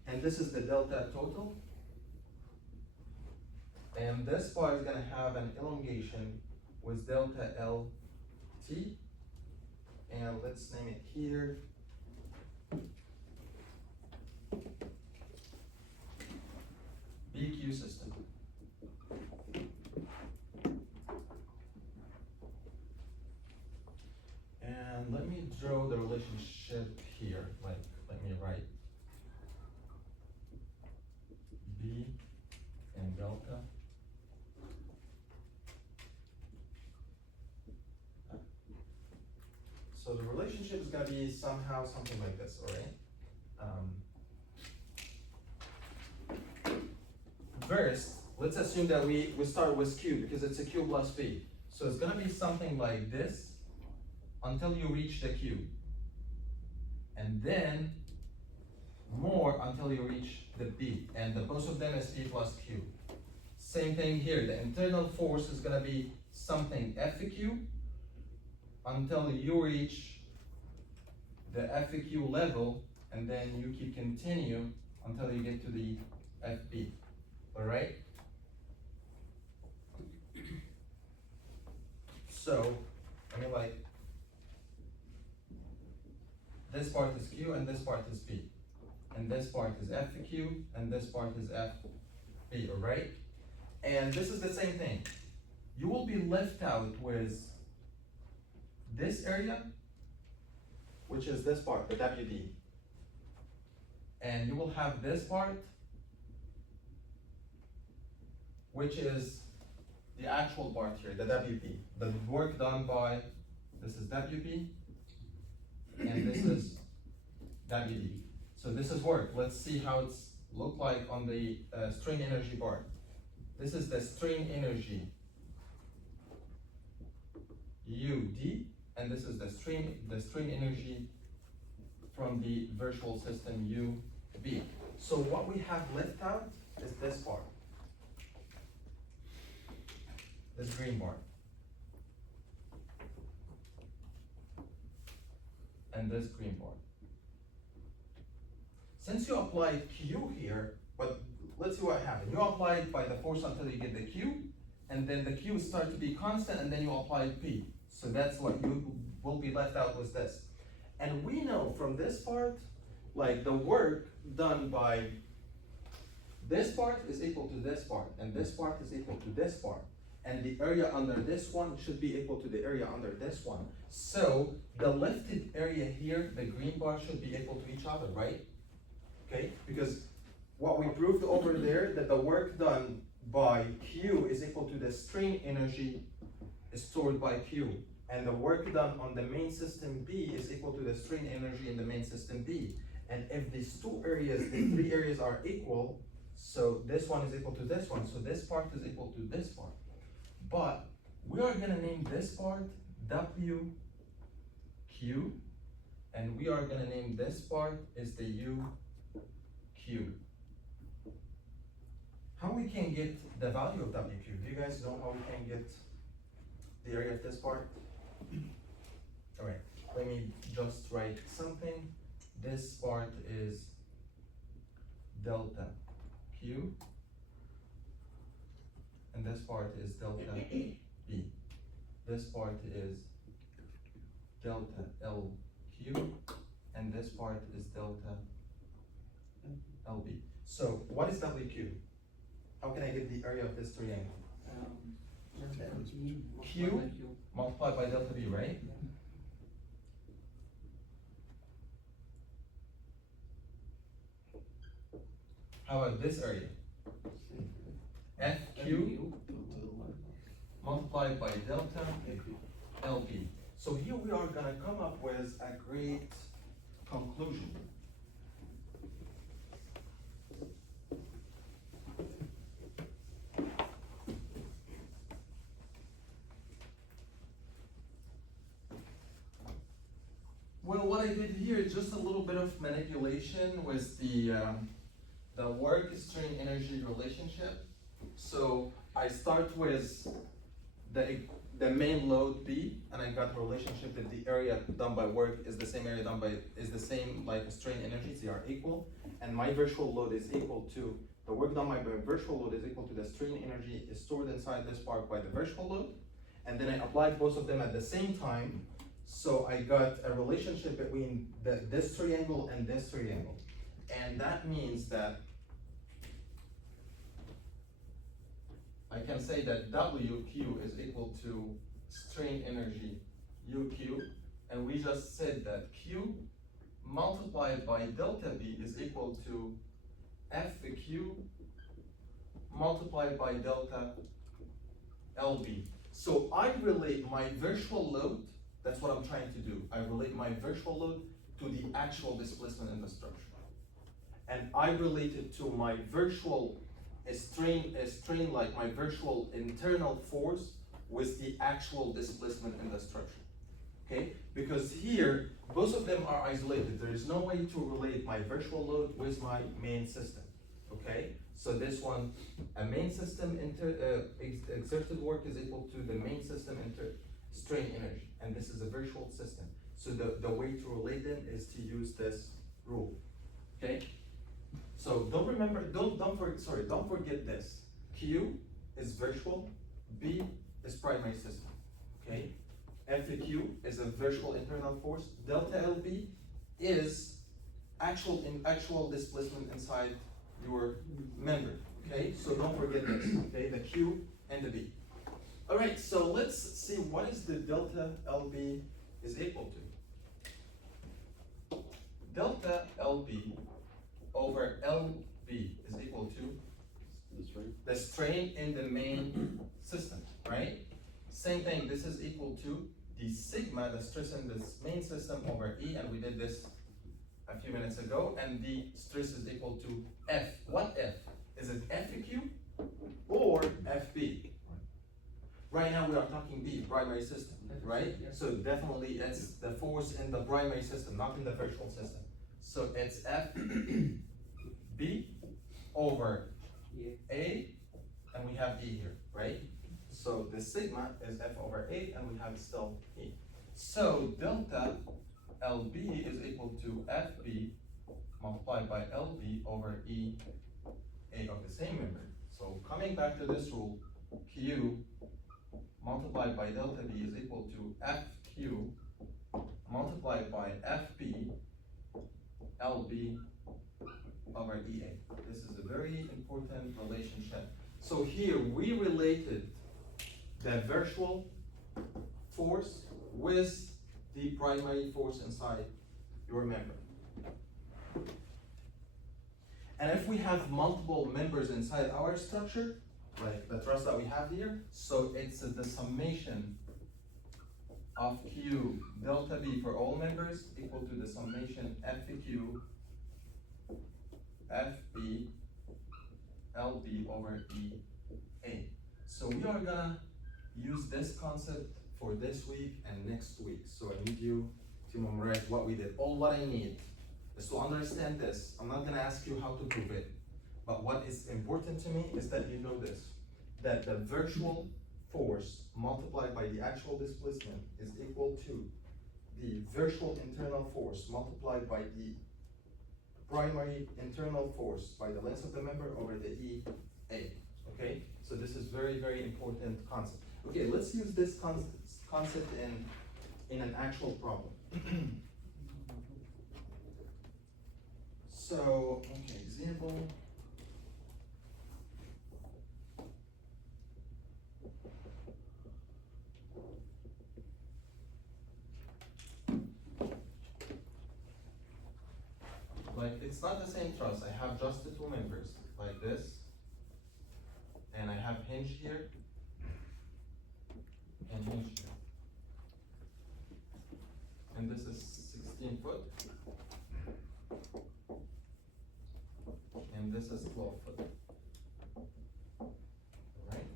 And this is the delta total. And this part is gonna have an elongation with delta LT. And let's name it here BQ system. And let me draw the relationship here. Like, let me write B and delta. So the relationship is gonna be somehow something like this, all right? First, let's assume that we start with Q because it's a Q plus B. So it's gonna be something like this until you reach the Q. And then more until you reach the B. And the both of them is B plus Q. Same thing here, the internal force is gonna be something FQ until you reach the FQ level, and then you keep continue until you get to the FB. All right? So, I mean, like, this part is Q and this part is B. And this part is FQ and this part is FB, all right? And this is the same thing. You will be left out with this area, which is this part, the WD. And you will have this part, which is the actual part here, the WP. The work done by, this is WP, and this is WD. So this is work. Let's see how it's look like on the strain energy bar. This is the strain energy UD, and this is the strain energy from the virtual system UB. So what we have left out is this part, this green bar, and this green bar. Since you applied Q here, but let's see what happened. You applied by the force until you get the Q, and then the Q start to be constant, and then you applied P. So that's what you will be left out with this. And we know from this part, like the work done by this part is equal to this part, and this part is equal to this part. And the area under this one should be equal to the area under this one. So the lifted area here, the green bar, should be equal to each other, right? Okay, because what we proved over there, that the work done by Q is equal to the strain energy stored by Q. And the work done on the main system B is equal to the strain energy in the main system B. And if these two areas, the three areas are equal, so this one is equal to this one, so this part is equal to this part. But we are gonna name this part WQ, and we are gonna name this part is the UQ. How we can get the value of WQ? Do you guys know how we can get the area of this part? Alright, let me just write something. This part is delta Q, and this part is delta B. This part is delta LQ, and this part is delta LB. So what is WQ? How can I get the area of this triangle? Q multiplied by delta B, right? How about this area? FQ multiplied by delta LB. So here we are gonna come up with a great conclusion. Well, what I did here is just a little bit of manipulation with the work strain energy relationship. So I start with the main load B, and I got a relationship that the area done by work is the same area done by, is the same like strain energies, they are equal. And my virtual load is equal to, the work done by my virtual load is equal to the strain energy is stored inside this part by the virtual load. And then I applied both of them at the same time. So I got a relationship between this triangle and this triangle. And that means that I can say that WQ is equal to strain energy UQ, and we just said that Q multiplied by delta B is equal to FQ multiplied by delta LB. So I relate my virtual load, that's what I'm trying to do. I relate my virtual load to the actual displacement in the structure. And I relate it to my virtual strain like my virtual internal force with the actual displacement in the structure. Okay? Because here, both of them are isolated. There is no way to relate my virtual load with my main system. Okay? So this one, a main system exerted work is equal to the main system strain energy. And this is a virtual system. So the way to relate them is to use this rule. Okay? So don't forget this. Q is virtual, B is primary system. Okay? FQ is a virtual internal force. Delta LB is actual displacement inside your member. Okay? So don't forget this. Okay? The Q and the B. Alright, so let's see what is the delta LB is equal to. Delta LB over LB is equal to the strain in the main system, right? Same thing, this is equal to the sigma, the stress in this main system over E, and we did this a few minutes ago, and the stress is equal to F. What F? Is it FQ or FB? Right now we are talking B, primary system, right? So definitely it's the force in the primary system, not in the virtual system. So it's FB over A, and we have E here, right? So the sigma is F over A, and we have still E. So delta LB is equal to FB multiplied by LB over E A of the same member. So coming back to this rule, Q multiplied by delta B is equal to FQ multiplied by FB LB over EA. This is a very important relationship. So here we related the virtual force with the primary force inside your member. And if we have multiple members inside our structure, like the truss that we have here, so it's the summation of Q delta B for all members equal to the summation FQ FB LB over EA. So we are gonna use this concept for this week and next week. So I need you to memorize what we did. All what I need is to understand this. I'm not gonna ask you how to prove it, but what is important to me is that you know this, that the virtual force multiplied by the actual displacement is equal to the virtual internal force multiplied by the primary internal force by the length of the member over the EA, okay? So this is very, very important concept. Okay, let's use this concept in an actual problem. So, okay, example. Like, it's not the same truss. I have just the two members, like this. And I have hinge here and hinge here. And this is 16 foot. And this is 12 foot. Alright?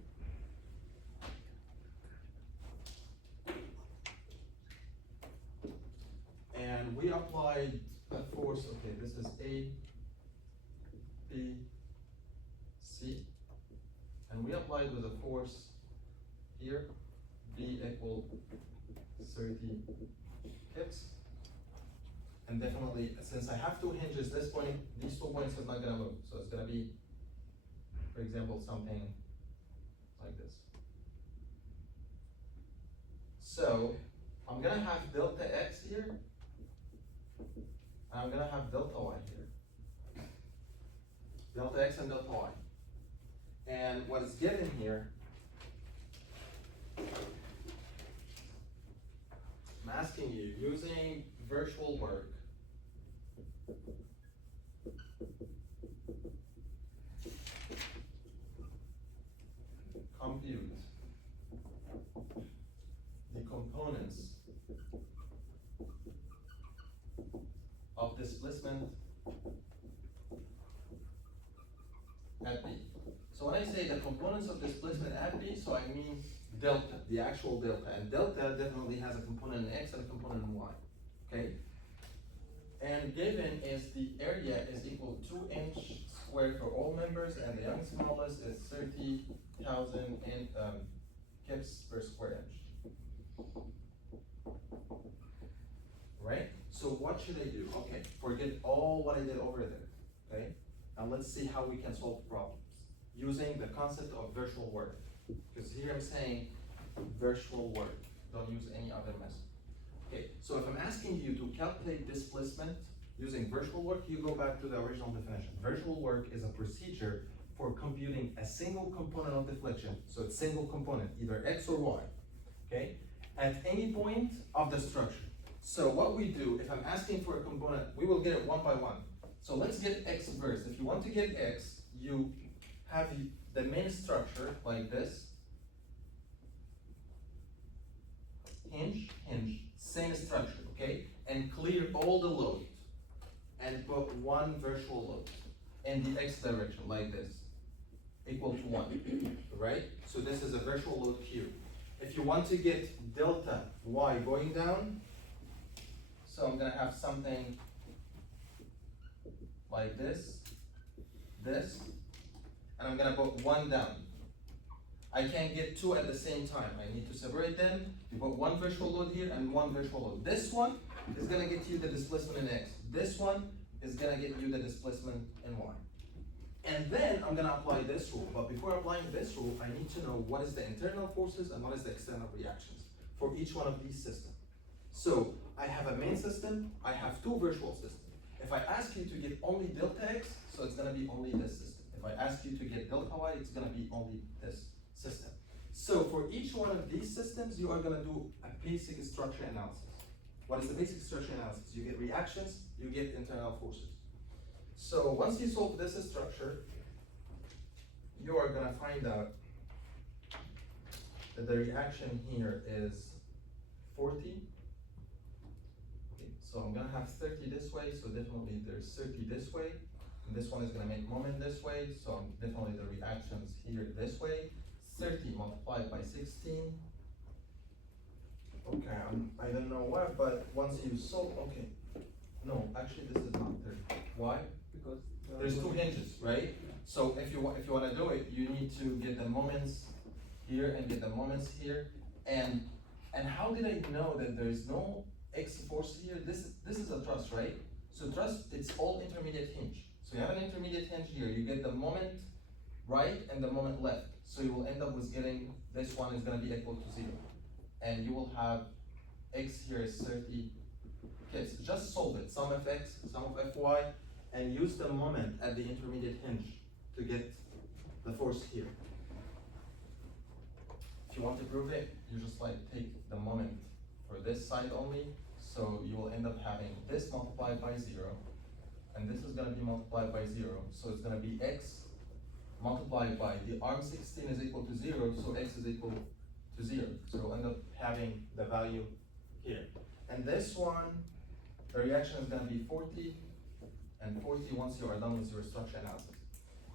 And we applied a force, okay, this is A, B, C. And we applied with a force here, B equal 30 kips. And definitely, since I have two hinges, these two points are not gonna move. So it's gonna be, for example, something like this. So I'm gonna have delta X here, and I'm gonna have delta Y here. Delta X and delta Y. And what is given here, I'm asking you, using virtual work, compute the components of displacement at B. So when I say the components of displacement at B, so I mean delta, the actual delta. And delta definitely has a component in X and a component in Y, okay? And given is the area is equal to 2 inch squared for all members, and the Young's modulus is 30,000 kips per square inch. Right? So what should I do? Okay, forget all what I did over there, okay? Now let's see how we can solve problems using the concept of virtual work. Because here I'm saying virtual work, don't use any other method. Okay, so if I'm asking you to calculate displacement using virtual work, you go back to the original definition. Virtual work is a procedure for computing a single component of deflection, so it's single component, either X or Y, okay, at any point of the structure. So what we do, if I'm asking for a component, we will get it one by one. So let's get X first. If you want to get X, you have the main structure like this, hinge, same structure, okay? And clear all the load and put one virtual load in the X direction like this, equal to 1, right? So this is a virtual load Q. If you want to get delta Y going down, so I'm gonna have something like this, and I'm gonna put 1 down. I can't get 2 at the same time. I need to separate them. You put 1 virtual load here and 1 virtual load. This one is gonna get you the displacement in X. This one is gonna get you the displacement in Y. And then I'm gonna apply this rule. But before applying this rule, I need to know what is the internal forces and what is the external reactions for each one of these systems. So I have a main system, I have two virtual systems. If I ask you to get only delta x, so it's gonna be only this system. If I ask you to get delta y, it's gonna be only this system. So for each one of these systems, you are gonna do a basic structure analysis. What is the basic structure analysis? You get reactions, you get internal forces. So once you solve this structure, you are gonna find out that the reaction here is 40. Okay, so I'm gonna have 30 this way, so definitely there's 30 this way. And this one is gonna make moment this way, so definitely the reactions here this way. 30 multiplied by 16. Okay, I don't know why, but once you solve, okay. No, actually this is not 30. Why? Because There's two hinges, right? So if you want to do it, you need to get the moments here and get the moments here. And how did I know that there is no X force here? This is a truss, right? So truss, it's all intermediate hinge. So you have an intermediate hinge here. You get the moment right and the moment left. So you will end up with getting, this one is going to be equal to 0. And you will have X here is 30. Okay, so just solve it. Sum of X, sum of Fy, and use the moment at the intermediate hinge to get the force here. If you want to prove it, you just like take the moment for this side only, so you will end up having this multiplied by 0, and this is gonna be multiplied by 0, so it's gonna be x multiplied by the arm 16 is equal to 0, so x is equal to 0, so we'll end up having the value here. And this one, the reaction is gonna be 40, and 40 once you are done with your structure analysis.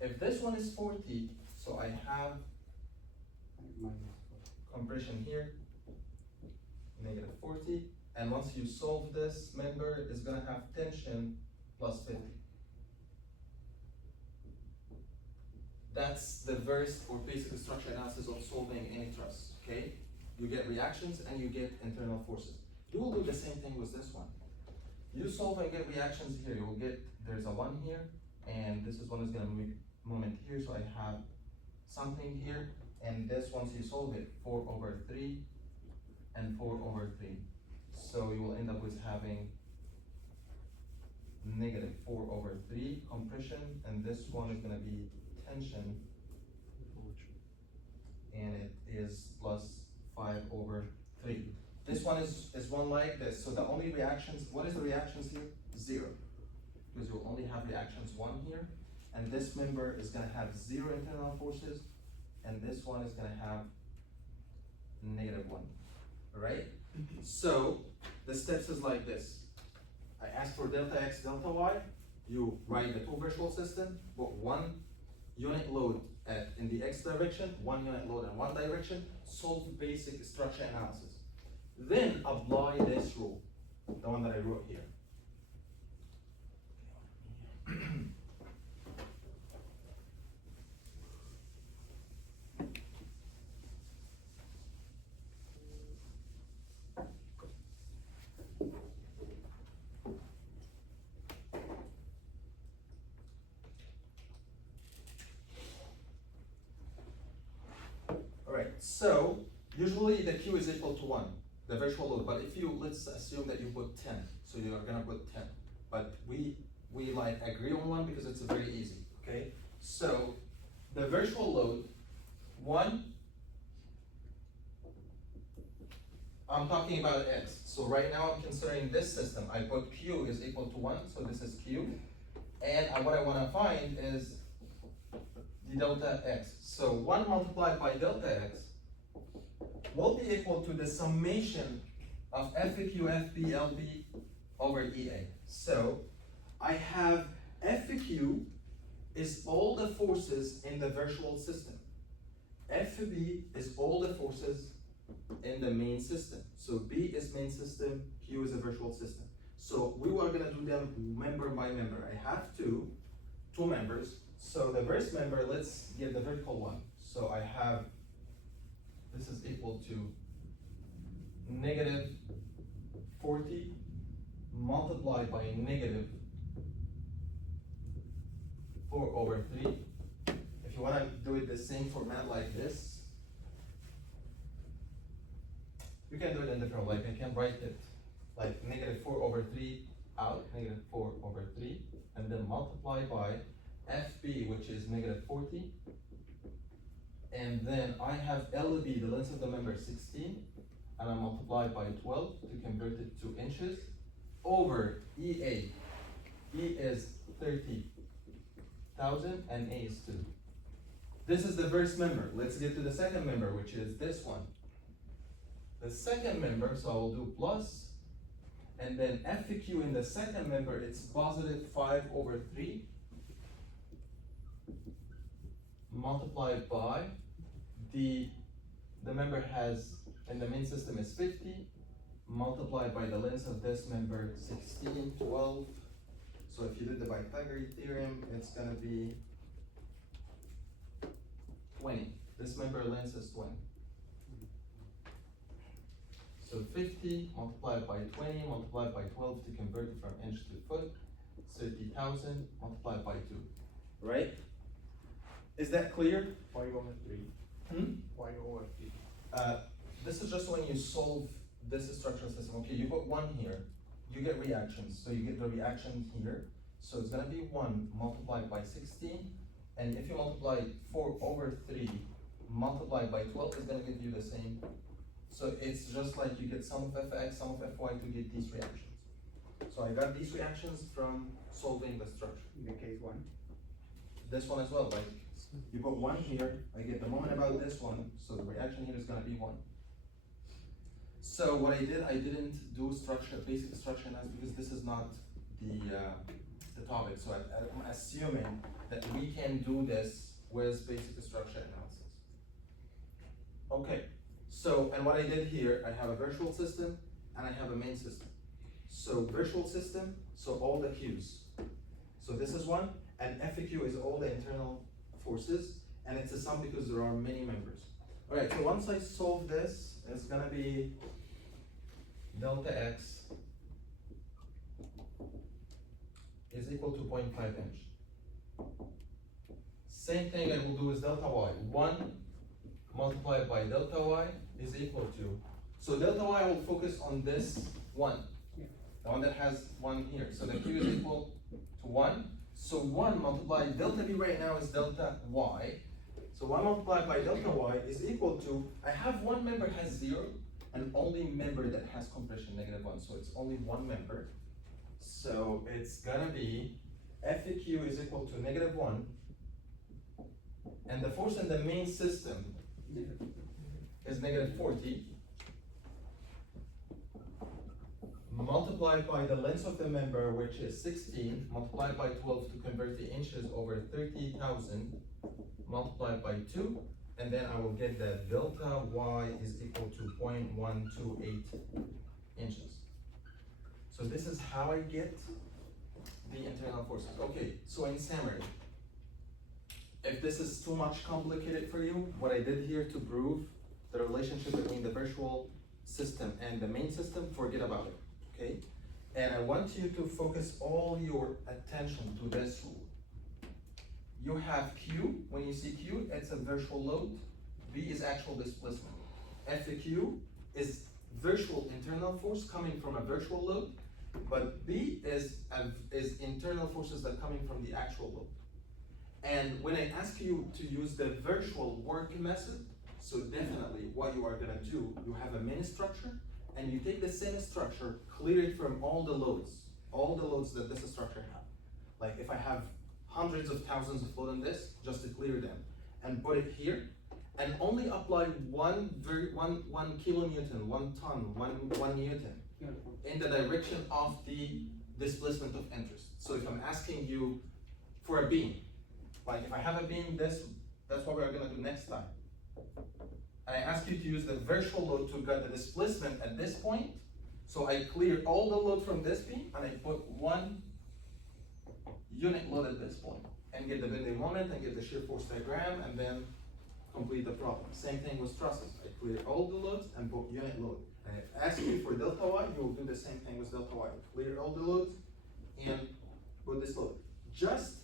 If this one is 40, so I have compression here, negative 40, and once you solve this, member is gonna have tension plus 50. That's the verse for basic structure analysis of solving any truss, okay? You get reactions and you get internal forces. You will do the same thing with this one. You solve and get reactions here, you will get, there's a 1 here, and this is one is gonna move moment here, so I have something here, and this once you solve it, 4/3 and 4/3. So you will end up with having negative 4/3 compression, and this one is gonna be tension, and it is plus 5/3. This one is one like this, so the only reactions, what is the reactions here? 0, because you'll only have reactions 1 here, and this member is gonna have 0 internal forces, and this one is gonna have negative 1, alright? So, the steps is like this. I ask for delta x, delta y, you write the two virtual system, but 1 unit load in the x direction, 1 unit load in 1 direction, solve basic structure analysis. Then apply this rule, the one that I wrote here. So, usually the Q is equal to 1, the virtual load, but if you, let's assume that you put 10, so you are gonna put 10, but we like agree on 1 because it's very easy, okay? So, the virtual load, 1, I'm talking about X, so right now I'm considering this system, I put Q is equal to 1, so this is Q, and what I wanna find is the delta X, so 1 multiplied by delta X will be equal to the summation of FQ, FB, LB over EA. So I have FQ is all the forces in the virtual system. FB is all the forces in the main system. So B is main system, Q is a virtual system. So we are gonna do them member by member. I have two members. So the first member, let's get the vertical one. So I have, this is equal to negative 40 multiplied by negative 4/3. If you want to do it the same format like this, you can do it in different, like I can write it like -4/3 out, -4/3, and then multiply by FB, which is -40. And then I have LB, the length of the member, 16, and I multiply by 12 to convert it to inches, over EA. E is 30,000 and A is 2. This is the first member. Let's get to the second member, which is this one. The second member, so I will do plus, and then FQ in the second member, it's positive 5/3, multiplied by the member has, in the main system is 50, multiplied by the length of this member, 16, 12. So if you did the Pythagorean theorem, it's gonna be 20. This member length is 20. So 50 multiplied by 20 multiplied by 12 to convert it from inch to foot, 30,000 multiplied by 2. Right? Is that clear? 5/3. Hmm? 5/3. This is just when you solve this structural system. Okay, you put 1 here, you get reactions. So you get the reaction here. So it's gonna be 1 multiplied by 16. And if you multiply 4/3 multiplied by 12, it's gonna give you the same. So it's just like you get sum of fx, sum of fy to get these reactions. So I got these reactions from solving the structure. In the case 1. This one as well, like you put 1 here, I get the moment about this one, so the reaction here is gonna be 1. So what I did, I didn't do structure, basic structure analysis, because this is not the topic. So I'm assuming that we can do this with basic structure analysis. Okay, so, and what I did here, I have a virtual system and I have a main system. So virtual system, so all the Q's. So this is one, and FQ is all the internal forces, and it's a sum because there are many members. All right, so once I solve this, it's gonna be delta X is equal to 0.5 inch. Same thing I will do with delta Y. 1 multiplied by delta Y is equal to, so delta Y I will focus on this 1, the one that has 1 here. So the Q is equal to 1. So 1 multiplied, delta V right now is delta Y. So 1 multiplied by delta Y is equal to, I have 1 member has 0, and only member that has compression, -1. So it's only 1 member. So it's gonna be FQ is equal to -1. And the force in the main system is -40. Multiplied by the length of the member, which is 16, multiplied by 12 to convert the inches over 30,000, multiplied by 2, and then I will get that delta Y is equal to 0.128 inches. So this is how I get the internal forces. Okay, so in summary, if this is too much complicated for you, what I did here to prove the relationship between the virtual system and the main system, forget about it, okay? And I want you to focus all your attention to this rule. You have Q, when you see Q, it's a virtual load. V is actual displacement. FQ is virtual internal force coming from a virtual load, but B is internal forces that are coming from the actual load. And when I ask you to use the virtual work method, so definitely what you are gonna do, you have a main structure, and you take the same structure, clear it from all the loads that this structure have. Like if I have hundreds of thousands of load on this, just to clear them, and put it here, and only apply one kilonewton, 1 ton, one newton, in the direction of the displacement of interest. So if I'm asking you for a beam, like if I have a beam, that's what we're gonna do next time. And I ask you to use the virtual load to get the displacement at this point. So I clear all the load from this beam and I put 1 unit load at this point and get the bending moment and get the shear force diagram and then complete the problem. Same thing with trusses. I clear all the loads and put unit load. And if I ask you for delta Y, you will do the same thing with delta Y. Clear all the loads and put this load. Just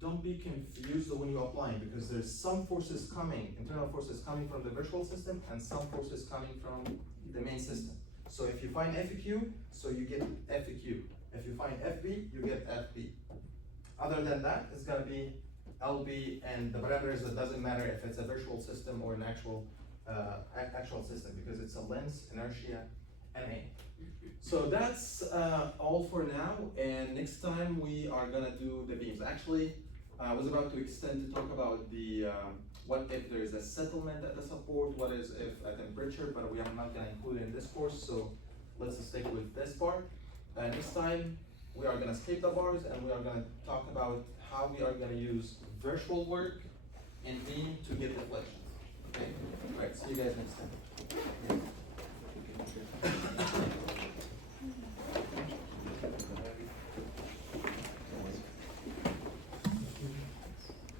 don't be confused when you apply, because there's some forces coming, internal forces coming from the virtual system and some forces coming from the main system. So if you find FQ, so you get FQ. If you find FB, you get FB. Other than that, it's gonna be LB, and the parameters, it doesn't matter if it's a virtual system or an actual system, because it's a lens, inertia, and A. So that's all for now, and next time we are gonna do the beams. Actually, I was about to extend to talk about the what if there is a settlement at the support, what is if a temperature, but we are not gonna include it in this course, so let's stick with this part. Next time, we are gonna skip the bars, and we are gonna talk about how we are gonna use virtual work and beam to get deflections. Okay? Alright, see you guys next time.